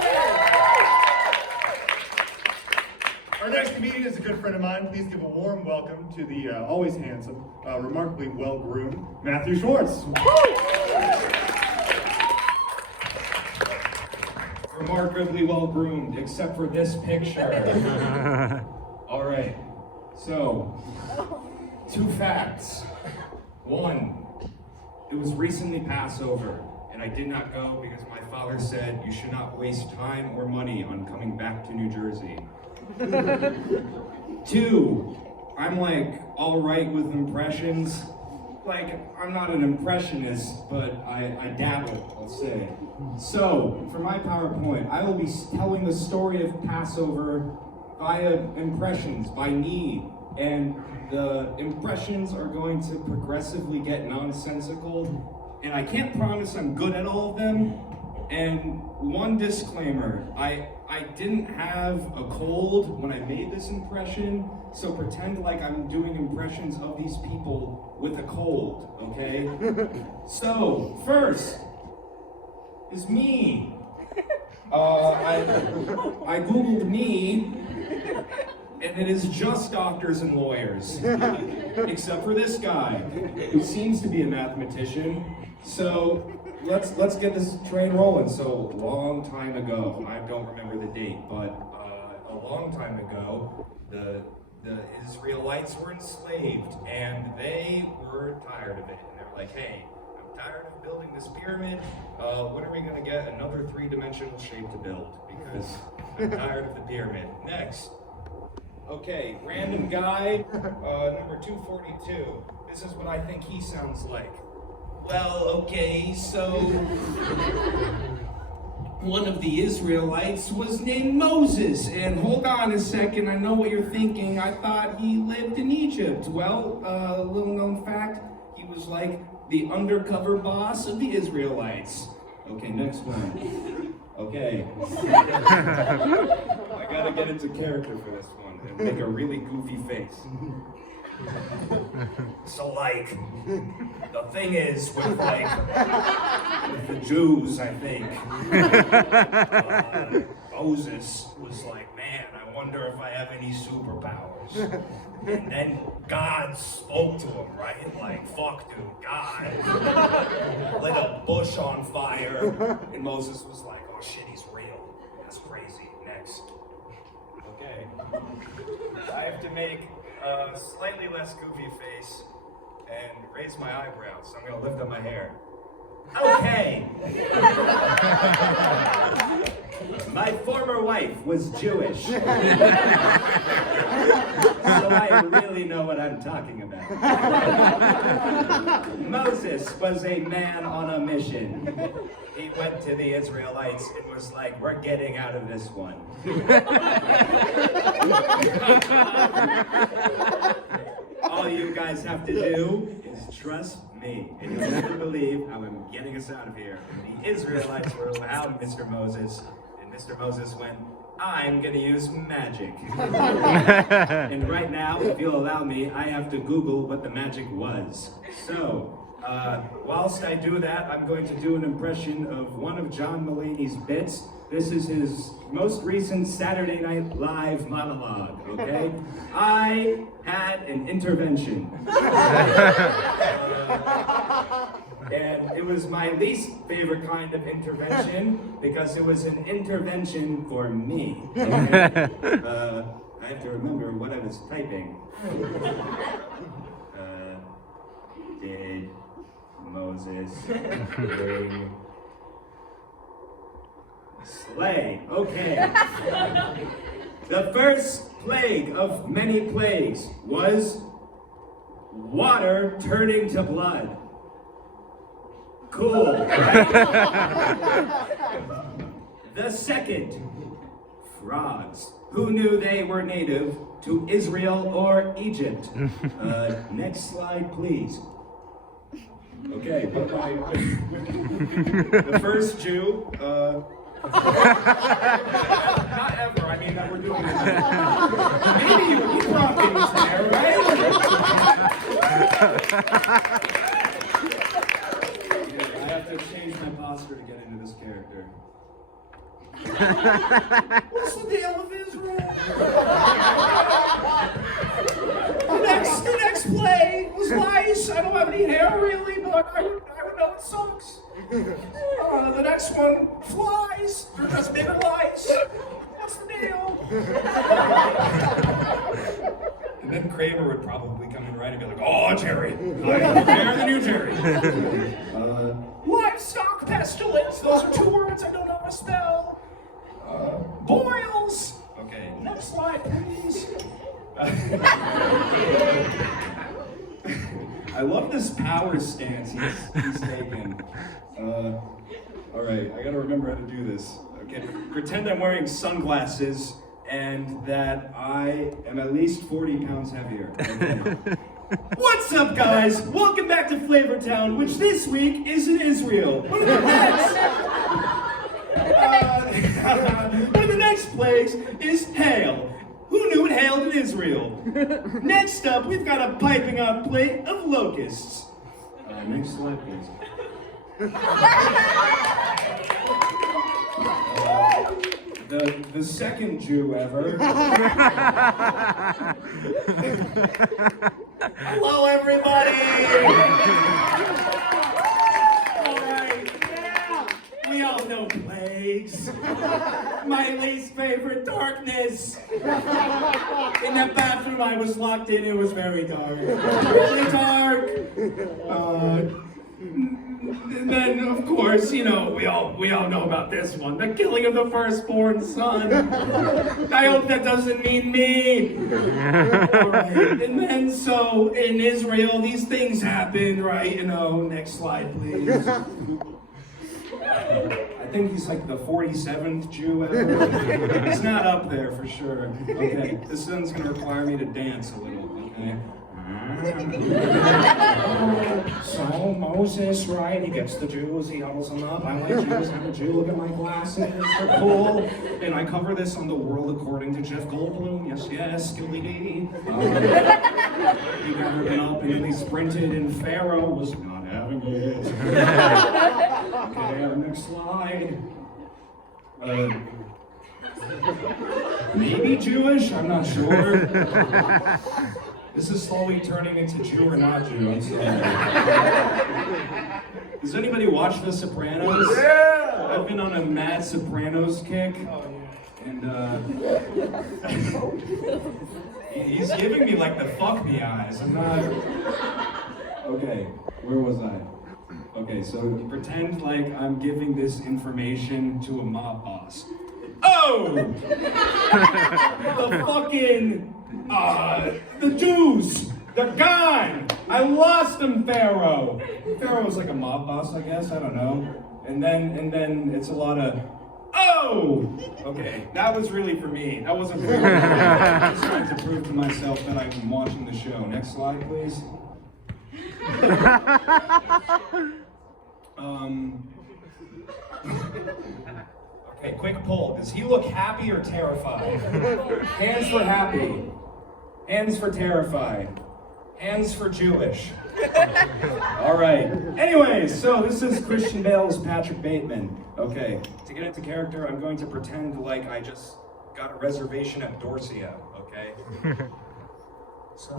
Our next comedian is a good friend of mine. Please give a warm welcome to the always handsome, remarkably well-groomed Matthew Schwartz. Remarkably well-groomed, except for this picture. All right, so, 2 facts. 1, it was recently Passover, and I did not go because my father said you should not waste time or money on coming back to New Jersey. 2, I'm like all right with impressions. Like, I'm not an impressionist, but I dabble, let's say. So, for my PowerPoint, I will be telling the story of Passover via impressions, by need. And the impressions are going to progressively get nonsensical. And I can't promise I'm good at all of them. And one disclaimer, I didn't have a cold when I made this impression, so pretend like I'm doing impressions of these people with a cold, okay? So, first is me. I Googled me, and it is just doctors and lawyers, except for this guy, who seems to be a mathematician. So, let's get this train rolling. So, long time ago, I don't remember the date, but a long time ago, the Israelites were enslaved, and they were tired of it. And they're like, hey, I'm tired of building this pyramid. When are we gonna get another 3-dimensional shape to build? Because I'm tired of the pyramid. Next. Okay, random guy, number 242. This is what I think he sounds like. Well, okay, so one of the Israelites was named Moses, and hold on a second, I know what you're thinking, I thought he lived in Egypt. Well, little known fact, he was like the undercover boss of the Israelites. Okay, next one. Okay. I gotta get into character for this one and make a really goofy face. So like, the thing is with the Jews, I think, Moses was like, man, I wonder if I have any superpowers. And then God spoke to him, right? Like, fuck, dude, God. Lit a bush on fire. And Moses was like, oh shit, he's real. That's crazy. Next. Okay. I have to make a slightly less goofy face and raise my eyebrows. So I'm gonna lift up my hair. Okay. My former wife was Jewish. So I really know what I'm talking about. Moses was a man on a mission. He went to the Israelites and was like, we're getting out of this one. All you guys have to do is trust me, and you'll never believe how I'm getting us out of here. And the Israelites were allowed Mr. Moses, and Mr. Moses went, I'm gonna use magic. And right now, if you'll allow me, I have to Google what the magic was. So, whilst I do that, I'm going to do an impression of one of John Mulaney's bits. This is his most recent Saturday Night Live monologue, okay? I had an intervention. And it was my least favorite kind of intervention because it was an intervention for me. Okay? I have to remember what I was typing. Did Moses bring slay? Okay. The first plague of many plagues was water turning to blood. Cool, right? The second, frogs. Who knew they were native to Israel or Egypt? Next slide, please. Okay, but the first Jew, not ever, I mean, that we're doing this. Maybe you brought things there, right? I have to change my posture to get into this character. What's the deal with Israel? The next play was lice. I don't have any hair really, but I would know it sucks. The next one, flies. They're just bigger lice. What's the deal? And then Kramer would probably come in right and be like, oh, Jerry. They're the new Jerry. Livestock pestilence. Those are 2 words I don't know how to spell. Boils. Okay, next slide, please. I love this power stance he's taking. All right, I gotta remember how to do this. Okay, pretend I'm wearing sunglasses and that I am at least 40 pounds heavier. Okay. What's up, guys? Welcome back to Flavortown, which this week is in Israel. One of the next plagues is hail. Who knew it hailed in Israel? Next up, we've got a piping hot plate of locusts. Next slide, please. The second Jew ever. Hello, everybody! We all know plagues. My least favorite, darkness. In that bathroom I was locked in, it was very dark. Really dark. And then, of course, you know, we all know about this one. The killing of the firstborn son. I hope that doesn't mean me. All right. And then, so, in Israel, these things happen, right? You know, next slide, please. I think he's like the 47th Jew ever. He's not up there for sure. Okay, this one's gonna require me to dance a little, okay? So Moses, right, he gets the Jews, he huddles them up. I like Jews, I'm a Jew, look at my glasses, they're cool. And I cover this on The World According to Jeff Goldblum, yes, Skilly D. He gathered it up and then he sprinted and Pharaoh was not having it. Okay, next slide. Maybe Jewish, I'm not sure. This is slowly turning into Jew or not Jew, I'm sorry. Does anybody watch The Sopranos? Yeah! I've been on a mad Sopranos kick. And he's giving me like the fuck me eyes. I'm not. Okay, where was I? Okay, so pretend like I'm giving this information to a mob boss. Oh! The fucking the Jews! They're gone! I lost them, Pharaoh! Pharaoh's like a mob boss, I guess, I don't know. And then it's a lot of oh! Okay, that was really for me. That wasn't for you. I'm just trying to prove to myself that I'm watching the show. Next slide, please. Okay, quick poll. Does he look happy or terrified? Hands for happy. Hands for terrified. Hands for Jewish. All right. Anyways, so this is Christian Bale's Patrick Bateman. Okay, to get into character, I'm going to pretend like I just got a reservation at Dorsia, okay? So,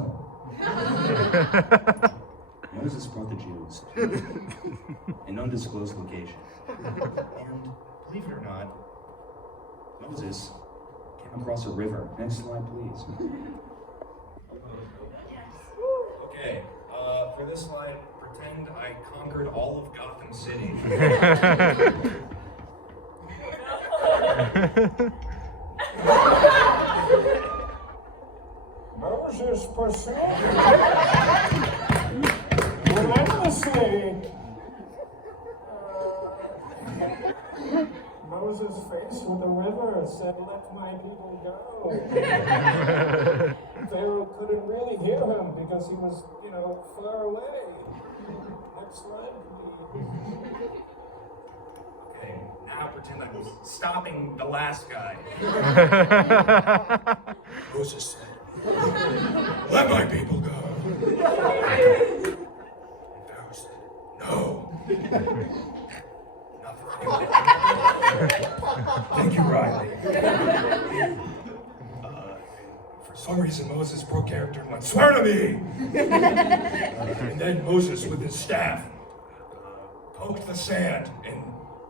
Moses brought the Jews an undisclosed location. And believe it or not, Moses came across a river. Next slide, please. Okay, for this slide, pretend I conquered all of Gotham City. Moses pursued relentlessly. Moses, faced with the river, said, "Let my people go." Pharaoh couldn't really hear him because he was, far away. Next slide, please. Okay, now pretend I'm stopping the last guy. Moses said, "Let my people go." And Pharaoh said, "No." Thank you, Riley. For some reason, Moses broke character and went, "Swear to me!" And then Moses, with his staff, poked the sand, and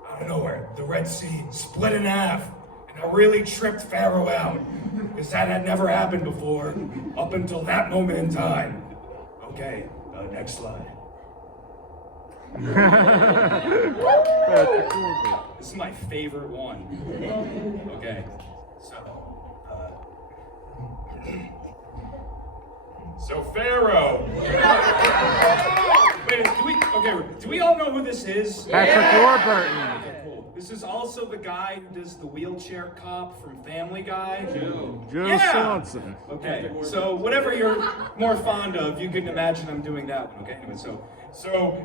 out of nowhere, the Red Sea split in half, and that really tripped Pharaoh out, because that had never happened before, up until that moment in time. Okay, next slide. This is my favorite one. Okay, so Pharaoh. Wait, do we all know who this is? Patrick Warburton. Okay, cool. This is also the guy who does the wheelchair cop from Family Guy. Joe Yeah. Swanson. Okay, so whatever you're more fond of, you can imagine I'm doing that one. Okay, anyway, so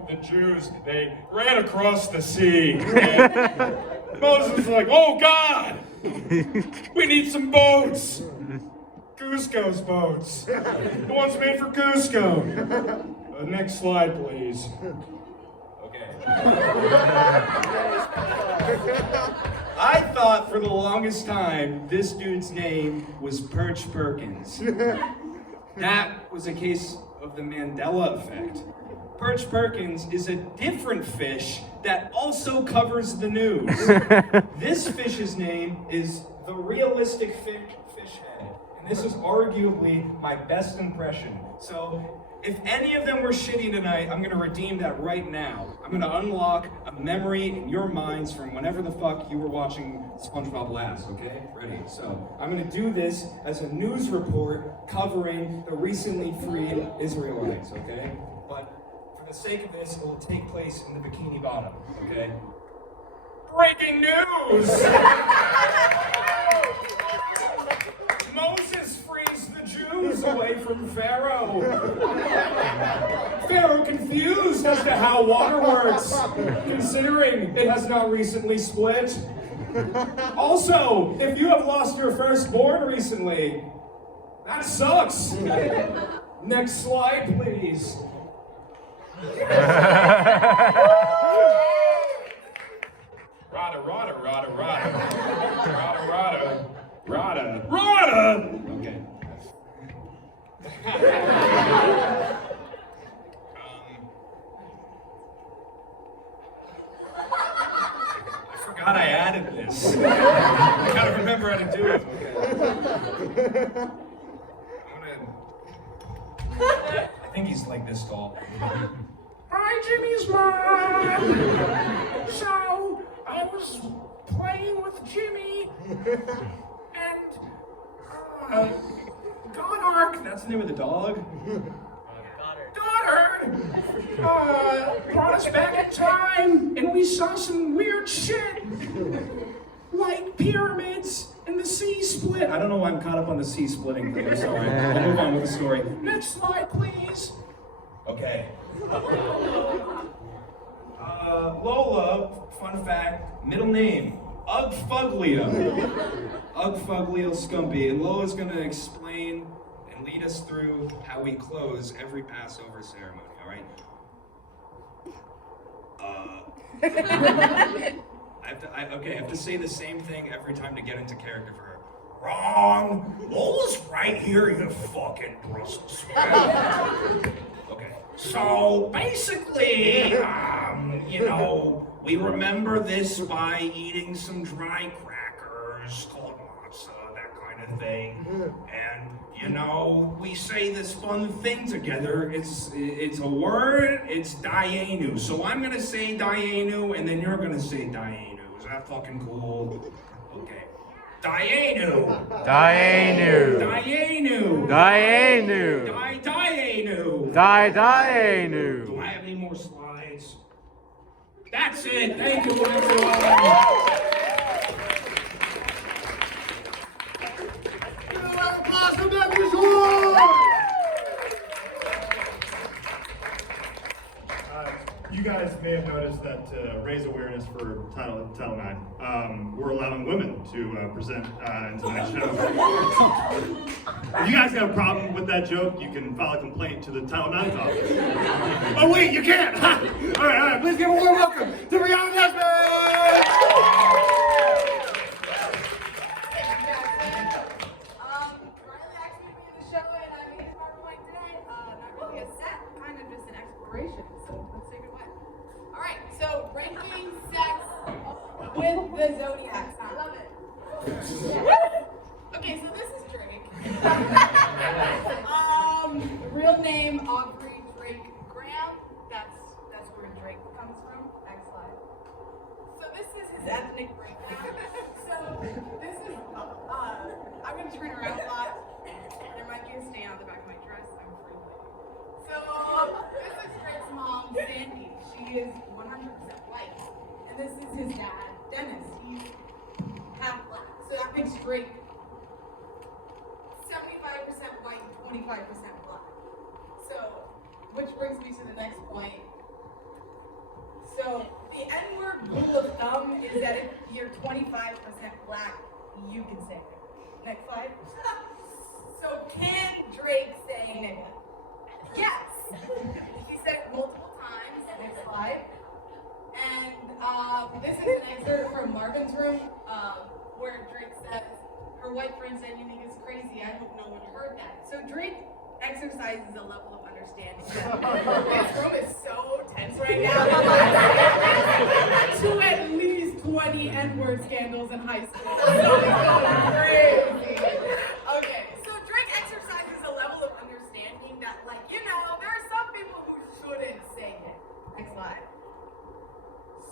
the Jews, they ran across the sea. And Moses was like, "Oh God, we need some boats. Cusco's boats. The ones made for Cusco." Next slide, please. Okay. I thought for the longest time this dude's name was Perch Perkins. That was a case of the Mandela effect. Perch Perkins is a different fish that also covers the news. This fish's name is the realistic fish head, and this is arguably my best impression. So if any of them were shitty tonight, I'm gonna redeem that right now. I'm gonna unlock a memory in your minds from whenever the fuck you were watching SpongeBob last, okay? Ready? So I'm gonna do this as a news report covering the recently freed Israelites, okay? But for the sake of this, it will take place in the Bikini Bottom, okay? Breaking news! Moses frees the Jews away from Pharaoh. Pharaoh confused as to how water works, considering it has not recently split. Also, if you have lost your firstborn recently, that sucks. Next slide, please. Rada, rada, rada, rada. Rada, rada. forgot I added this. I gotta remember how to do it. Okay. I think he's like this tall. Hi, Jimmy's mom! So, I was playing with Jimmy, and, Goddard, That's the name of the dog? brought us back in time, and we saw some weird shit, like pyramids and the sea split. I don't know why I'm caught up on the sea splitting thing. I'm sorry. I'll move on with the story. Next slide, please. Okay. Lola, fun fact, middle name, Ugfuglia. Ugfuglio Scumpy. And Lola's gonna explain and lead us through how we close every Passover ceremony, all right? I have to say the same thing every time to get into character for her. Wrong. Lola's right here, you fucking Brussels sprout. Okay. So basically, we remember this by eating some dry crackers called matzah, that kind of thing. And, we say this fun thing together. It's a word, it's Dayenu. So I'm gonna say Dayenu, and then you're gonna say Dayenu. Is that fucking cool? Okay. Dayenu. Dayenu. Dayenu. Dayenu. Dayenu. Dayenu. Do I have any more slides? That's it. Thank you, everyone. You guys may have noticed that to raise awareness for Title IX, we're allowing women to present in tonight's show. If you guys have a problem with that joke, you can file a complaint to the Title IX office. Oh wait, you can't! All right, please give a warm welcome to Breanna Desmond! Riley asked me to be in the show, and I'm in PowerPoint today. Not really a set, kind of just an exploration. So let's take it away. All right, so ranking sex with the zodiac sign. I love it. Okay, so this is Drake. Real name Aubrey Drake Graham. That's where Drake comes from. Next slide. So this is his ethnic breakdown. So this is I'm gonna turn around a lot. There might be a stain on the back of my dress. I'm afraid. So this is Drake's mom, Sandy. She is 100% white, and this is his dad, Dennis. He's half black. So that makes Drake 75% white, 25% black. So, which brings me to the next point. So the N-word rule of thumb is that if you're 25% black, you can say it. Next slide. So can Drake say nigga? Yes. He said it multiple times. Next slide. And this is an excerpt from Marvin's Room, where Drake says, her white friend said you niggas crazy. I hope no one heard that. So Drake exercises a level of understanding. This room is so tense right now. To at least 20 N-word scandals in high school. Crazy. Okay, so Drake exercises a level of understanding that, there are some people who shouldn't say it. Next slide.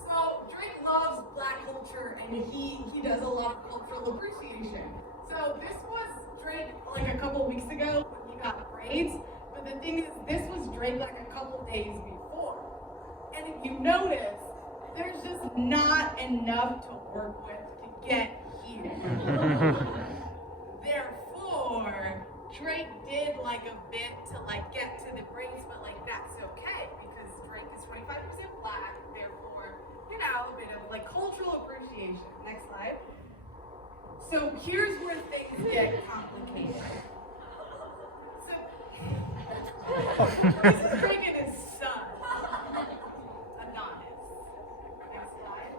So Drake loves black culture, and he does a lot of cultural appreciation. So this was Drake a couple weeks ago when he got braids. But the thing is, this was Drake a couple days before. And if you notice, there's just not enough to work with to get here. Therefore, Drake did a bit to get to the braids, but that's okay because Drake is 25% black, therefore, a bit of cultural appreciation. Next slide. So here's where things get complicated. This is Drake and his son, Adonis. Next slide.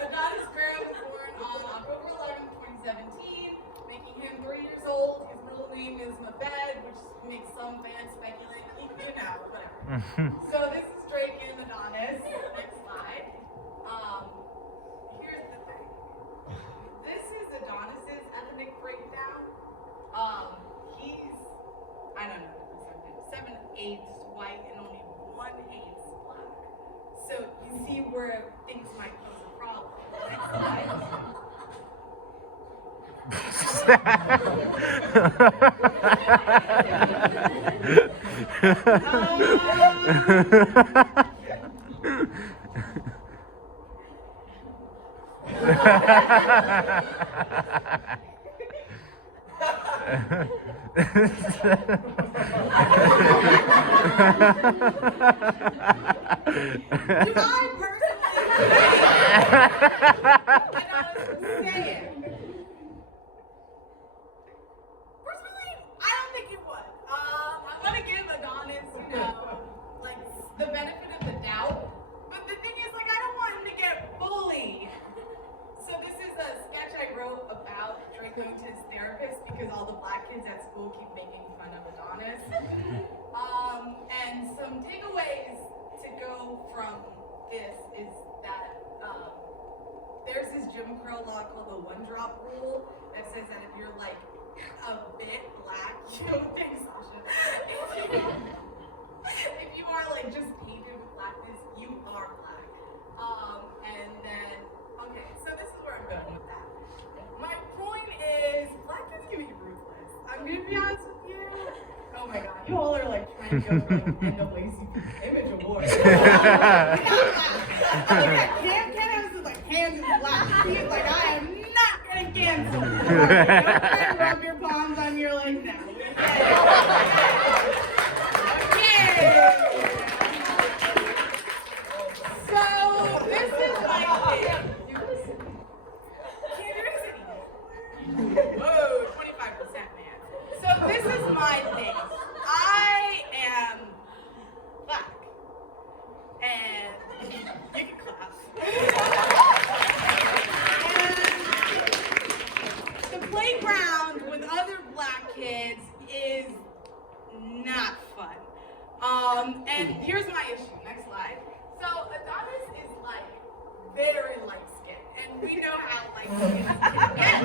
Adonis Graham was born on October 11, 2017, making him 3 years old. His middle name is Mabed, which makes some fans speculate, whatever. So this is Drake and 1/8 white and only 1/8 black. So you see where things might pose a problem. Next slide. Personally, I don't think you would. I'm gonna give Adonis, like the benefit of the doubt. But the thing is, like, I don't want him to get bullied. So this is a sketch I wrote about Drake going to his therapist because all the black kids at school keep making fun of Adonis. And some takeaways to go from this is that there's this Jim Crow law called the one-drop rule that says that if you're like a bit black, thanks, Misha. If you are like just painted with blackness, you are black. And then, okay, so this is where I'm going with that. My point is, black kids can be ruthless. I'm gonna be honest with you. Oh my god, you all are like trying to go for like NAACP image award. Cam has like hands in black. He's like, I am not getting canceled. Don't rub your palms on your like now. Okay. So this is my thing. Whoa, 25%, man. So this is my thing. I am black. And you can clap. And the playground with other black kids is not fun. And here's my issue. Next slide. So Adonis is like very light skinned, and we know how light skinned can get.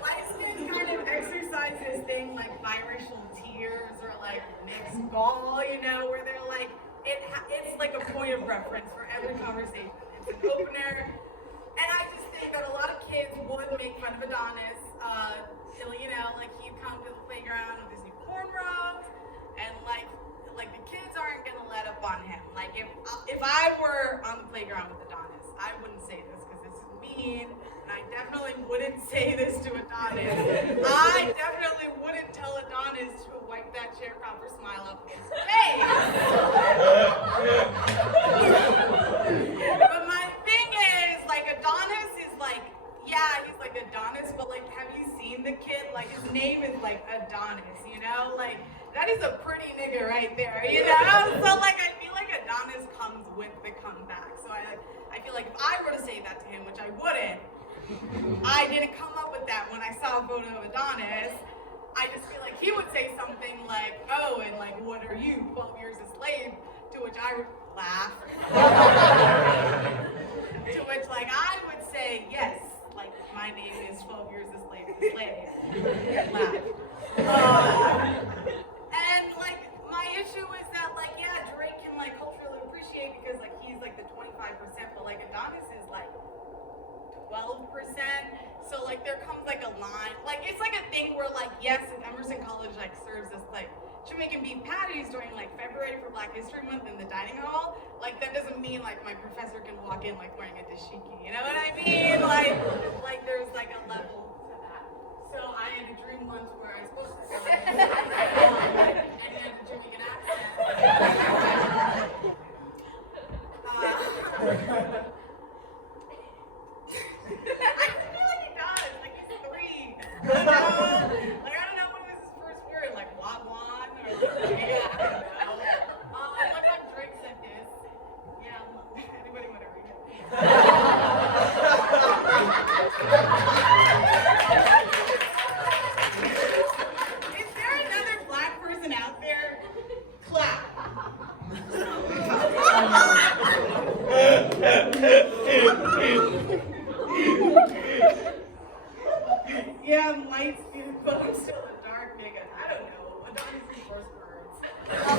Light skin kind of exercise this thing like biracial tears or like mixed gall, where they're like it's like a point of reference for every conversation. It's an opener, and I just think that a lot of kids would make fun of Adonis. Like he'd come to the playground with his new cornrows, and like the kids aren't gonna let up on him. Like if I were on the playground with Adonis, I wouldn't say this because this is mean, and I definitely wouldn't say this to Adonis. I definitely wouldn't tell Adonis to wipe that sharecropper smile off his face. But my thing is, like, Adonis is like, yeah, he's like Adonis, but like, have you seen the kid? Like, his name is like Adonis, like. That is a pretty nigga right there, So like, I feel like Adonis comes with the comeback. So I feel like if I were to say that to him, which I wouldn't, I didn't come up with that when I saw a photo of Adonis. I just feel like he would say something like, oh, and like, what are you, 12 years a slave? To which I would laugh. To which like, I would say, yes, like, my name is 12 years a slave. And laugh. And like, my issue is that like, yeah, Drake can like culturally appreciate because like he's like the 25%, but like Adonis is like 12%. So like there comes like a line, like it's like a thing where like, yes, Emerson College like serves as like Jamaican beef patties during like February for Black History Month in the dining hall. Like that doesn't mean like my professor can walk in like wearing a dashiki, you know what I mean? Like there's like a level to that. So I had a dream once where I was supposed to and then a Jamaican accent. I feel like he does, like he's 3. Like I don't know what was his first word, like wagwan or like, yeah, I don't know. What about Drake said this? Yeah, anybody want to read it?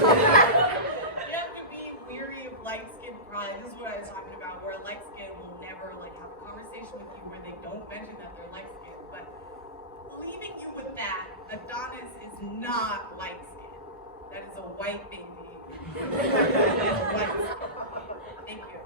have to be weary of light-skinned pride. This is what I was talking about, where a light-skinned will never like have a conversation with you where they don't mention that they're light-skinned. But leaving you with that, Adonis is not light-skinned. That is a white baby. Thank you.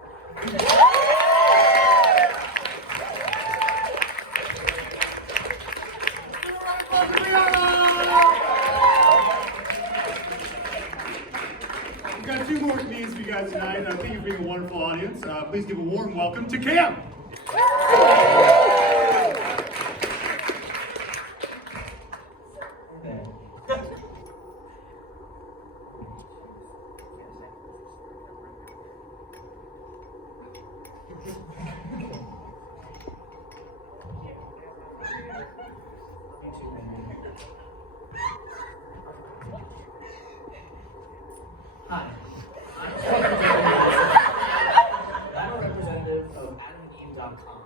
We've got 2 more comedians for you guys tonight. Thank you for being a wonderful audience. Please give a warm welcome to Cam. Hi. I'm a representative of AdamandEve.com.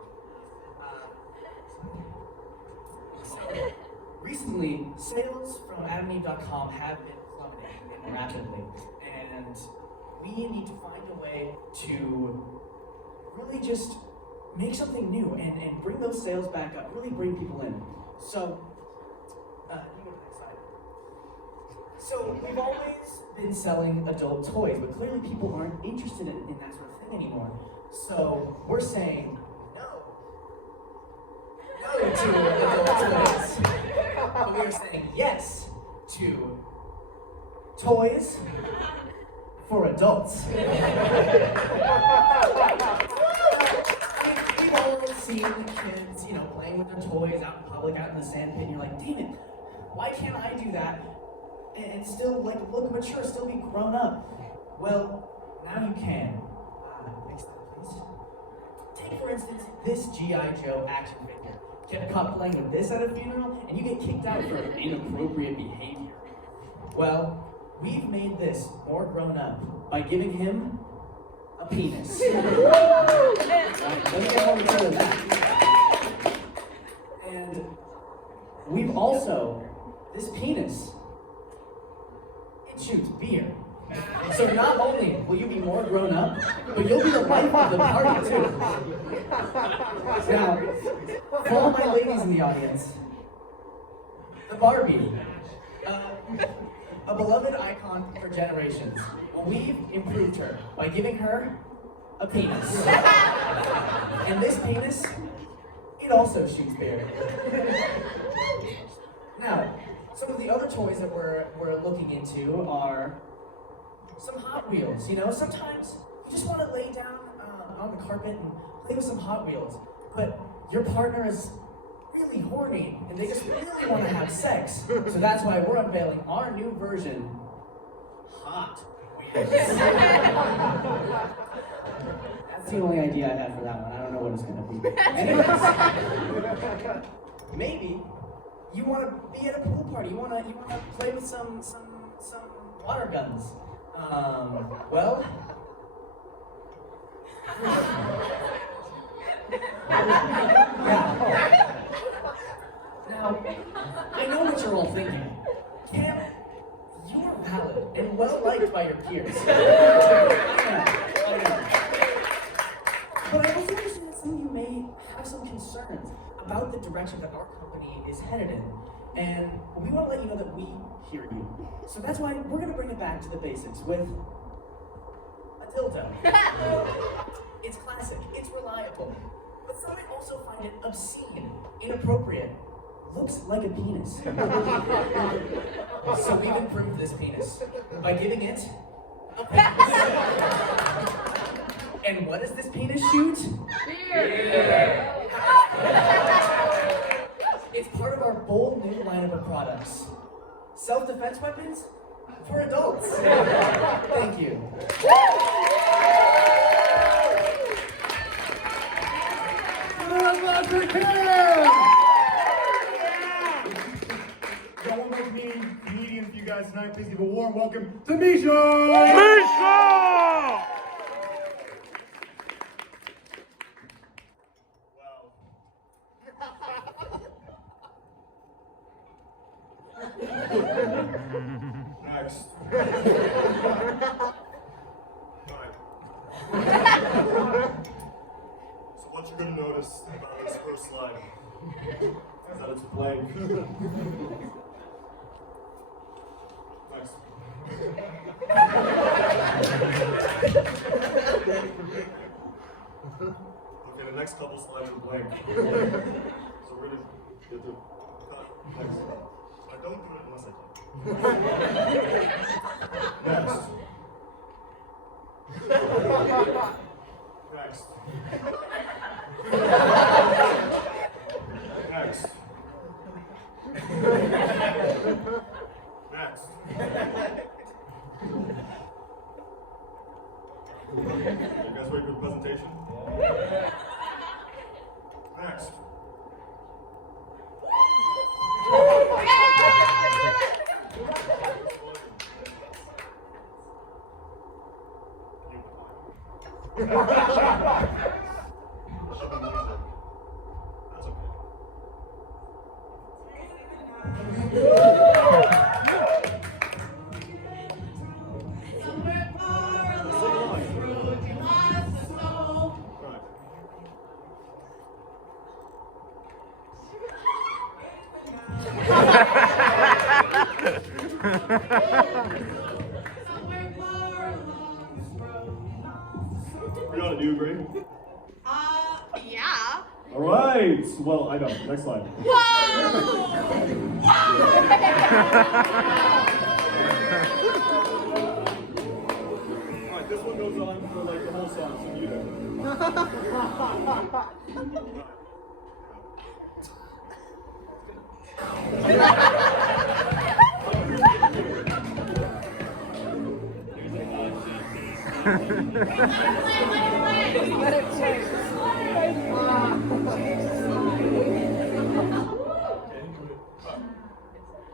Recently, sales from AdamandEve.com have been plummeting rapidly, and we need to find a way to really just make something new and bring those sales back up, really bring people in. So, you go to the next slide. So we've always been selling adult toys, but clearly people aren't interested in that sort of thing anymore. So we're saying no to adult toys. But we are saying yes to toys for adults. We've all seen kids, playing with their toys out in public, out in the sandpit, and you're like, damn it, why can't I do that and still look mature, still be grown up? Well, now you can. Next slide, please. Take, for instance, this G.I. Joe action figure. Get caught playing with this at a funeral, and you get kicked out for inappropriate behavior. Well, we've made this more grown up by giving him a penis. Let me get more mature than that. And we've also, this penis, it shoots beer. So not only will you be more grown up, but you'll be the life of the party too. Now, for all my ladies in the audience, the Barbie, a beloved icon for generations. Well, we've improved her by giving her a penis. And this penis, it also shoots beer. Now, some of the other toys that we're looking into are some Hot Wheels. Sometimes you just want to lay down on the carpet and play with some Hot Wheels, but your partner is really horny and they just really want to have sex. So that's why we're unveiling our new version, Hot Wheels. That's the only idea I had for that one. I don't know what it's going to be. Anyways, maybe you want to be at a pool party. You want to play with some water guns. Well, yeah. Now, I know what you're all thinking. Cam, you're valid and well liked by your peers. I know. But I also understand that some of you may have some concerns about the direction that our company is headed in. And we want to let you know that we hear you. So that's why we're going to bring it back to the basics with a dildo. It's classic, it's reliable, but some might also find it obscene, inappropriate, looks like a penis. So we've improved this penis by giving it a penis. And what does this penis shoot? Beer! It's part of our bold new lineup of products. Self-defense weapons for adults. Thank you. Got one more comedian for you guys tonight. Please give a warm welcome to Misha! Misha! Alright, Next. Alright. So what you're gonna notice about this first slide is that it's blank. Next. Okay, the next couple slides are blank. So we're gonna get to cut next. I don't do it unless I do. Next. Next. Next. Next. You guys ready for the presentation? Next. That's okay. Breanna, do you agree? Yeah. All right. Well, I know. Next slide. All right, this one goes on for like the whole song, so you know.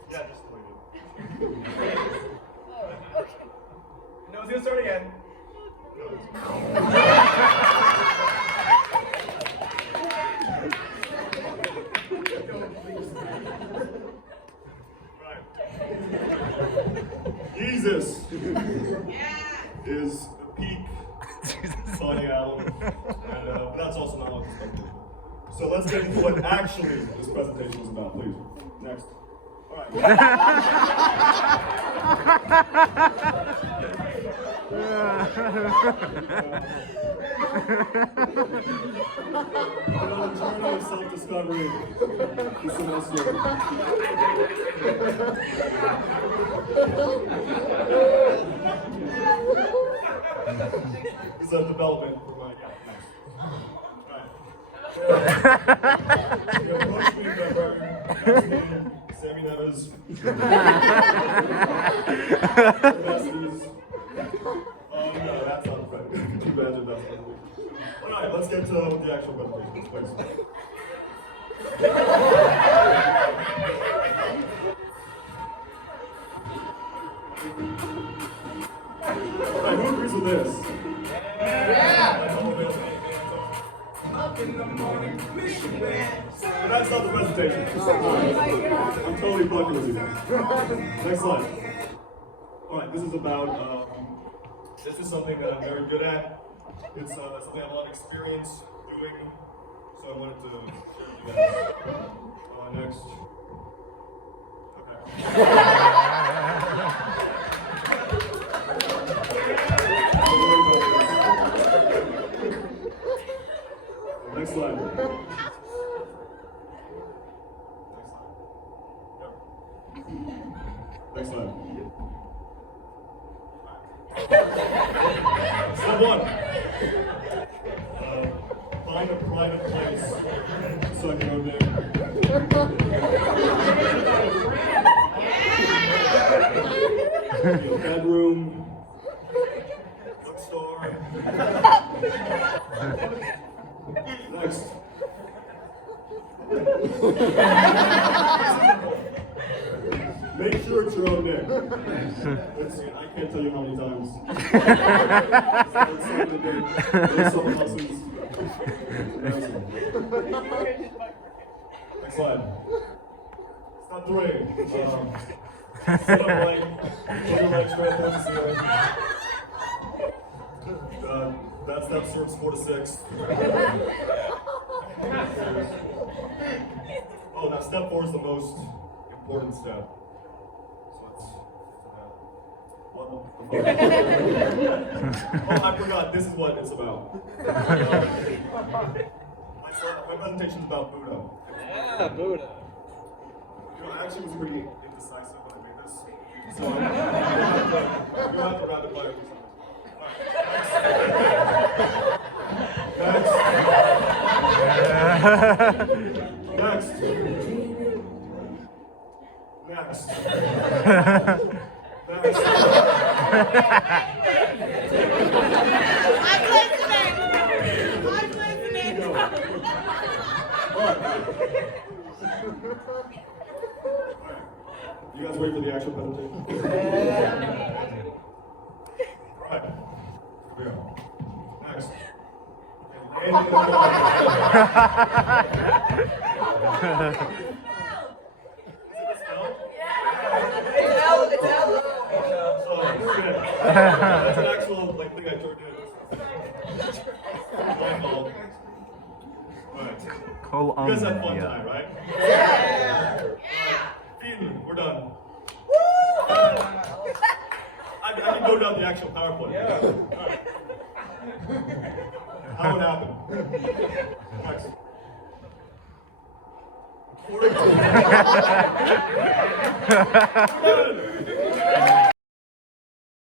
Yeah, just the way it is. No, it's gonna start again. Jesus is the peak Sonic album, and but that's also not what this presentation is. So let's get into what actually this presentation is about, please. Next. All right. Another journey of self-discovery this semester. This is a development for my Sammy Neves. Oh no, that's not the too bad that's not. Alright, let's get to the actual presentation, please. Alright, who agrees with this? Up in the morning, but that's not the presentation. I'm totally fucking with you guys. Next slide. Alright, this is about, this is something that I'm very good at. It's something I have a lot of experience doing, so I wanted to share with you guys. Next. Okay. Next slide. Next slide. Step one. Find a private place so I can go there. Bedroom. Bookstore. Next. Make sure it's your own name. Let's see, I can't tell you how many times. There's someone else's. Next slide. Step 3. Sit upright, put your legs straight towards the ceiling. That step serves 4 to 6. Oh, now step 4 is the most important step. So let's what the fuck? Oh, I forgot. This is what it's about. My presentation's about Buddha. Yeah, Buddha. You know, I actually was pretty indecisive when I made this. So I'm gonna have to rapid fire through something. Next. I'm listening. You guys ready for the actual presentation? Alright. Here we go. Next. That's an actual thing I turned in. Alright. You guys had fun tonight, right? Yeah! We're done. I can go down the actual PowerPoint. Yeah. Right. How would happen? Next.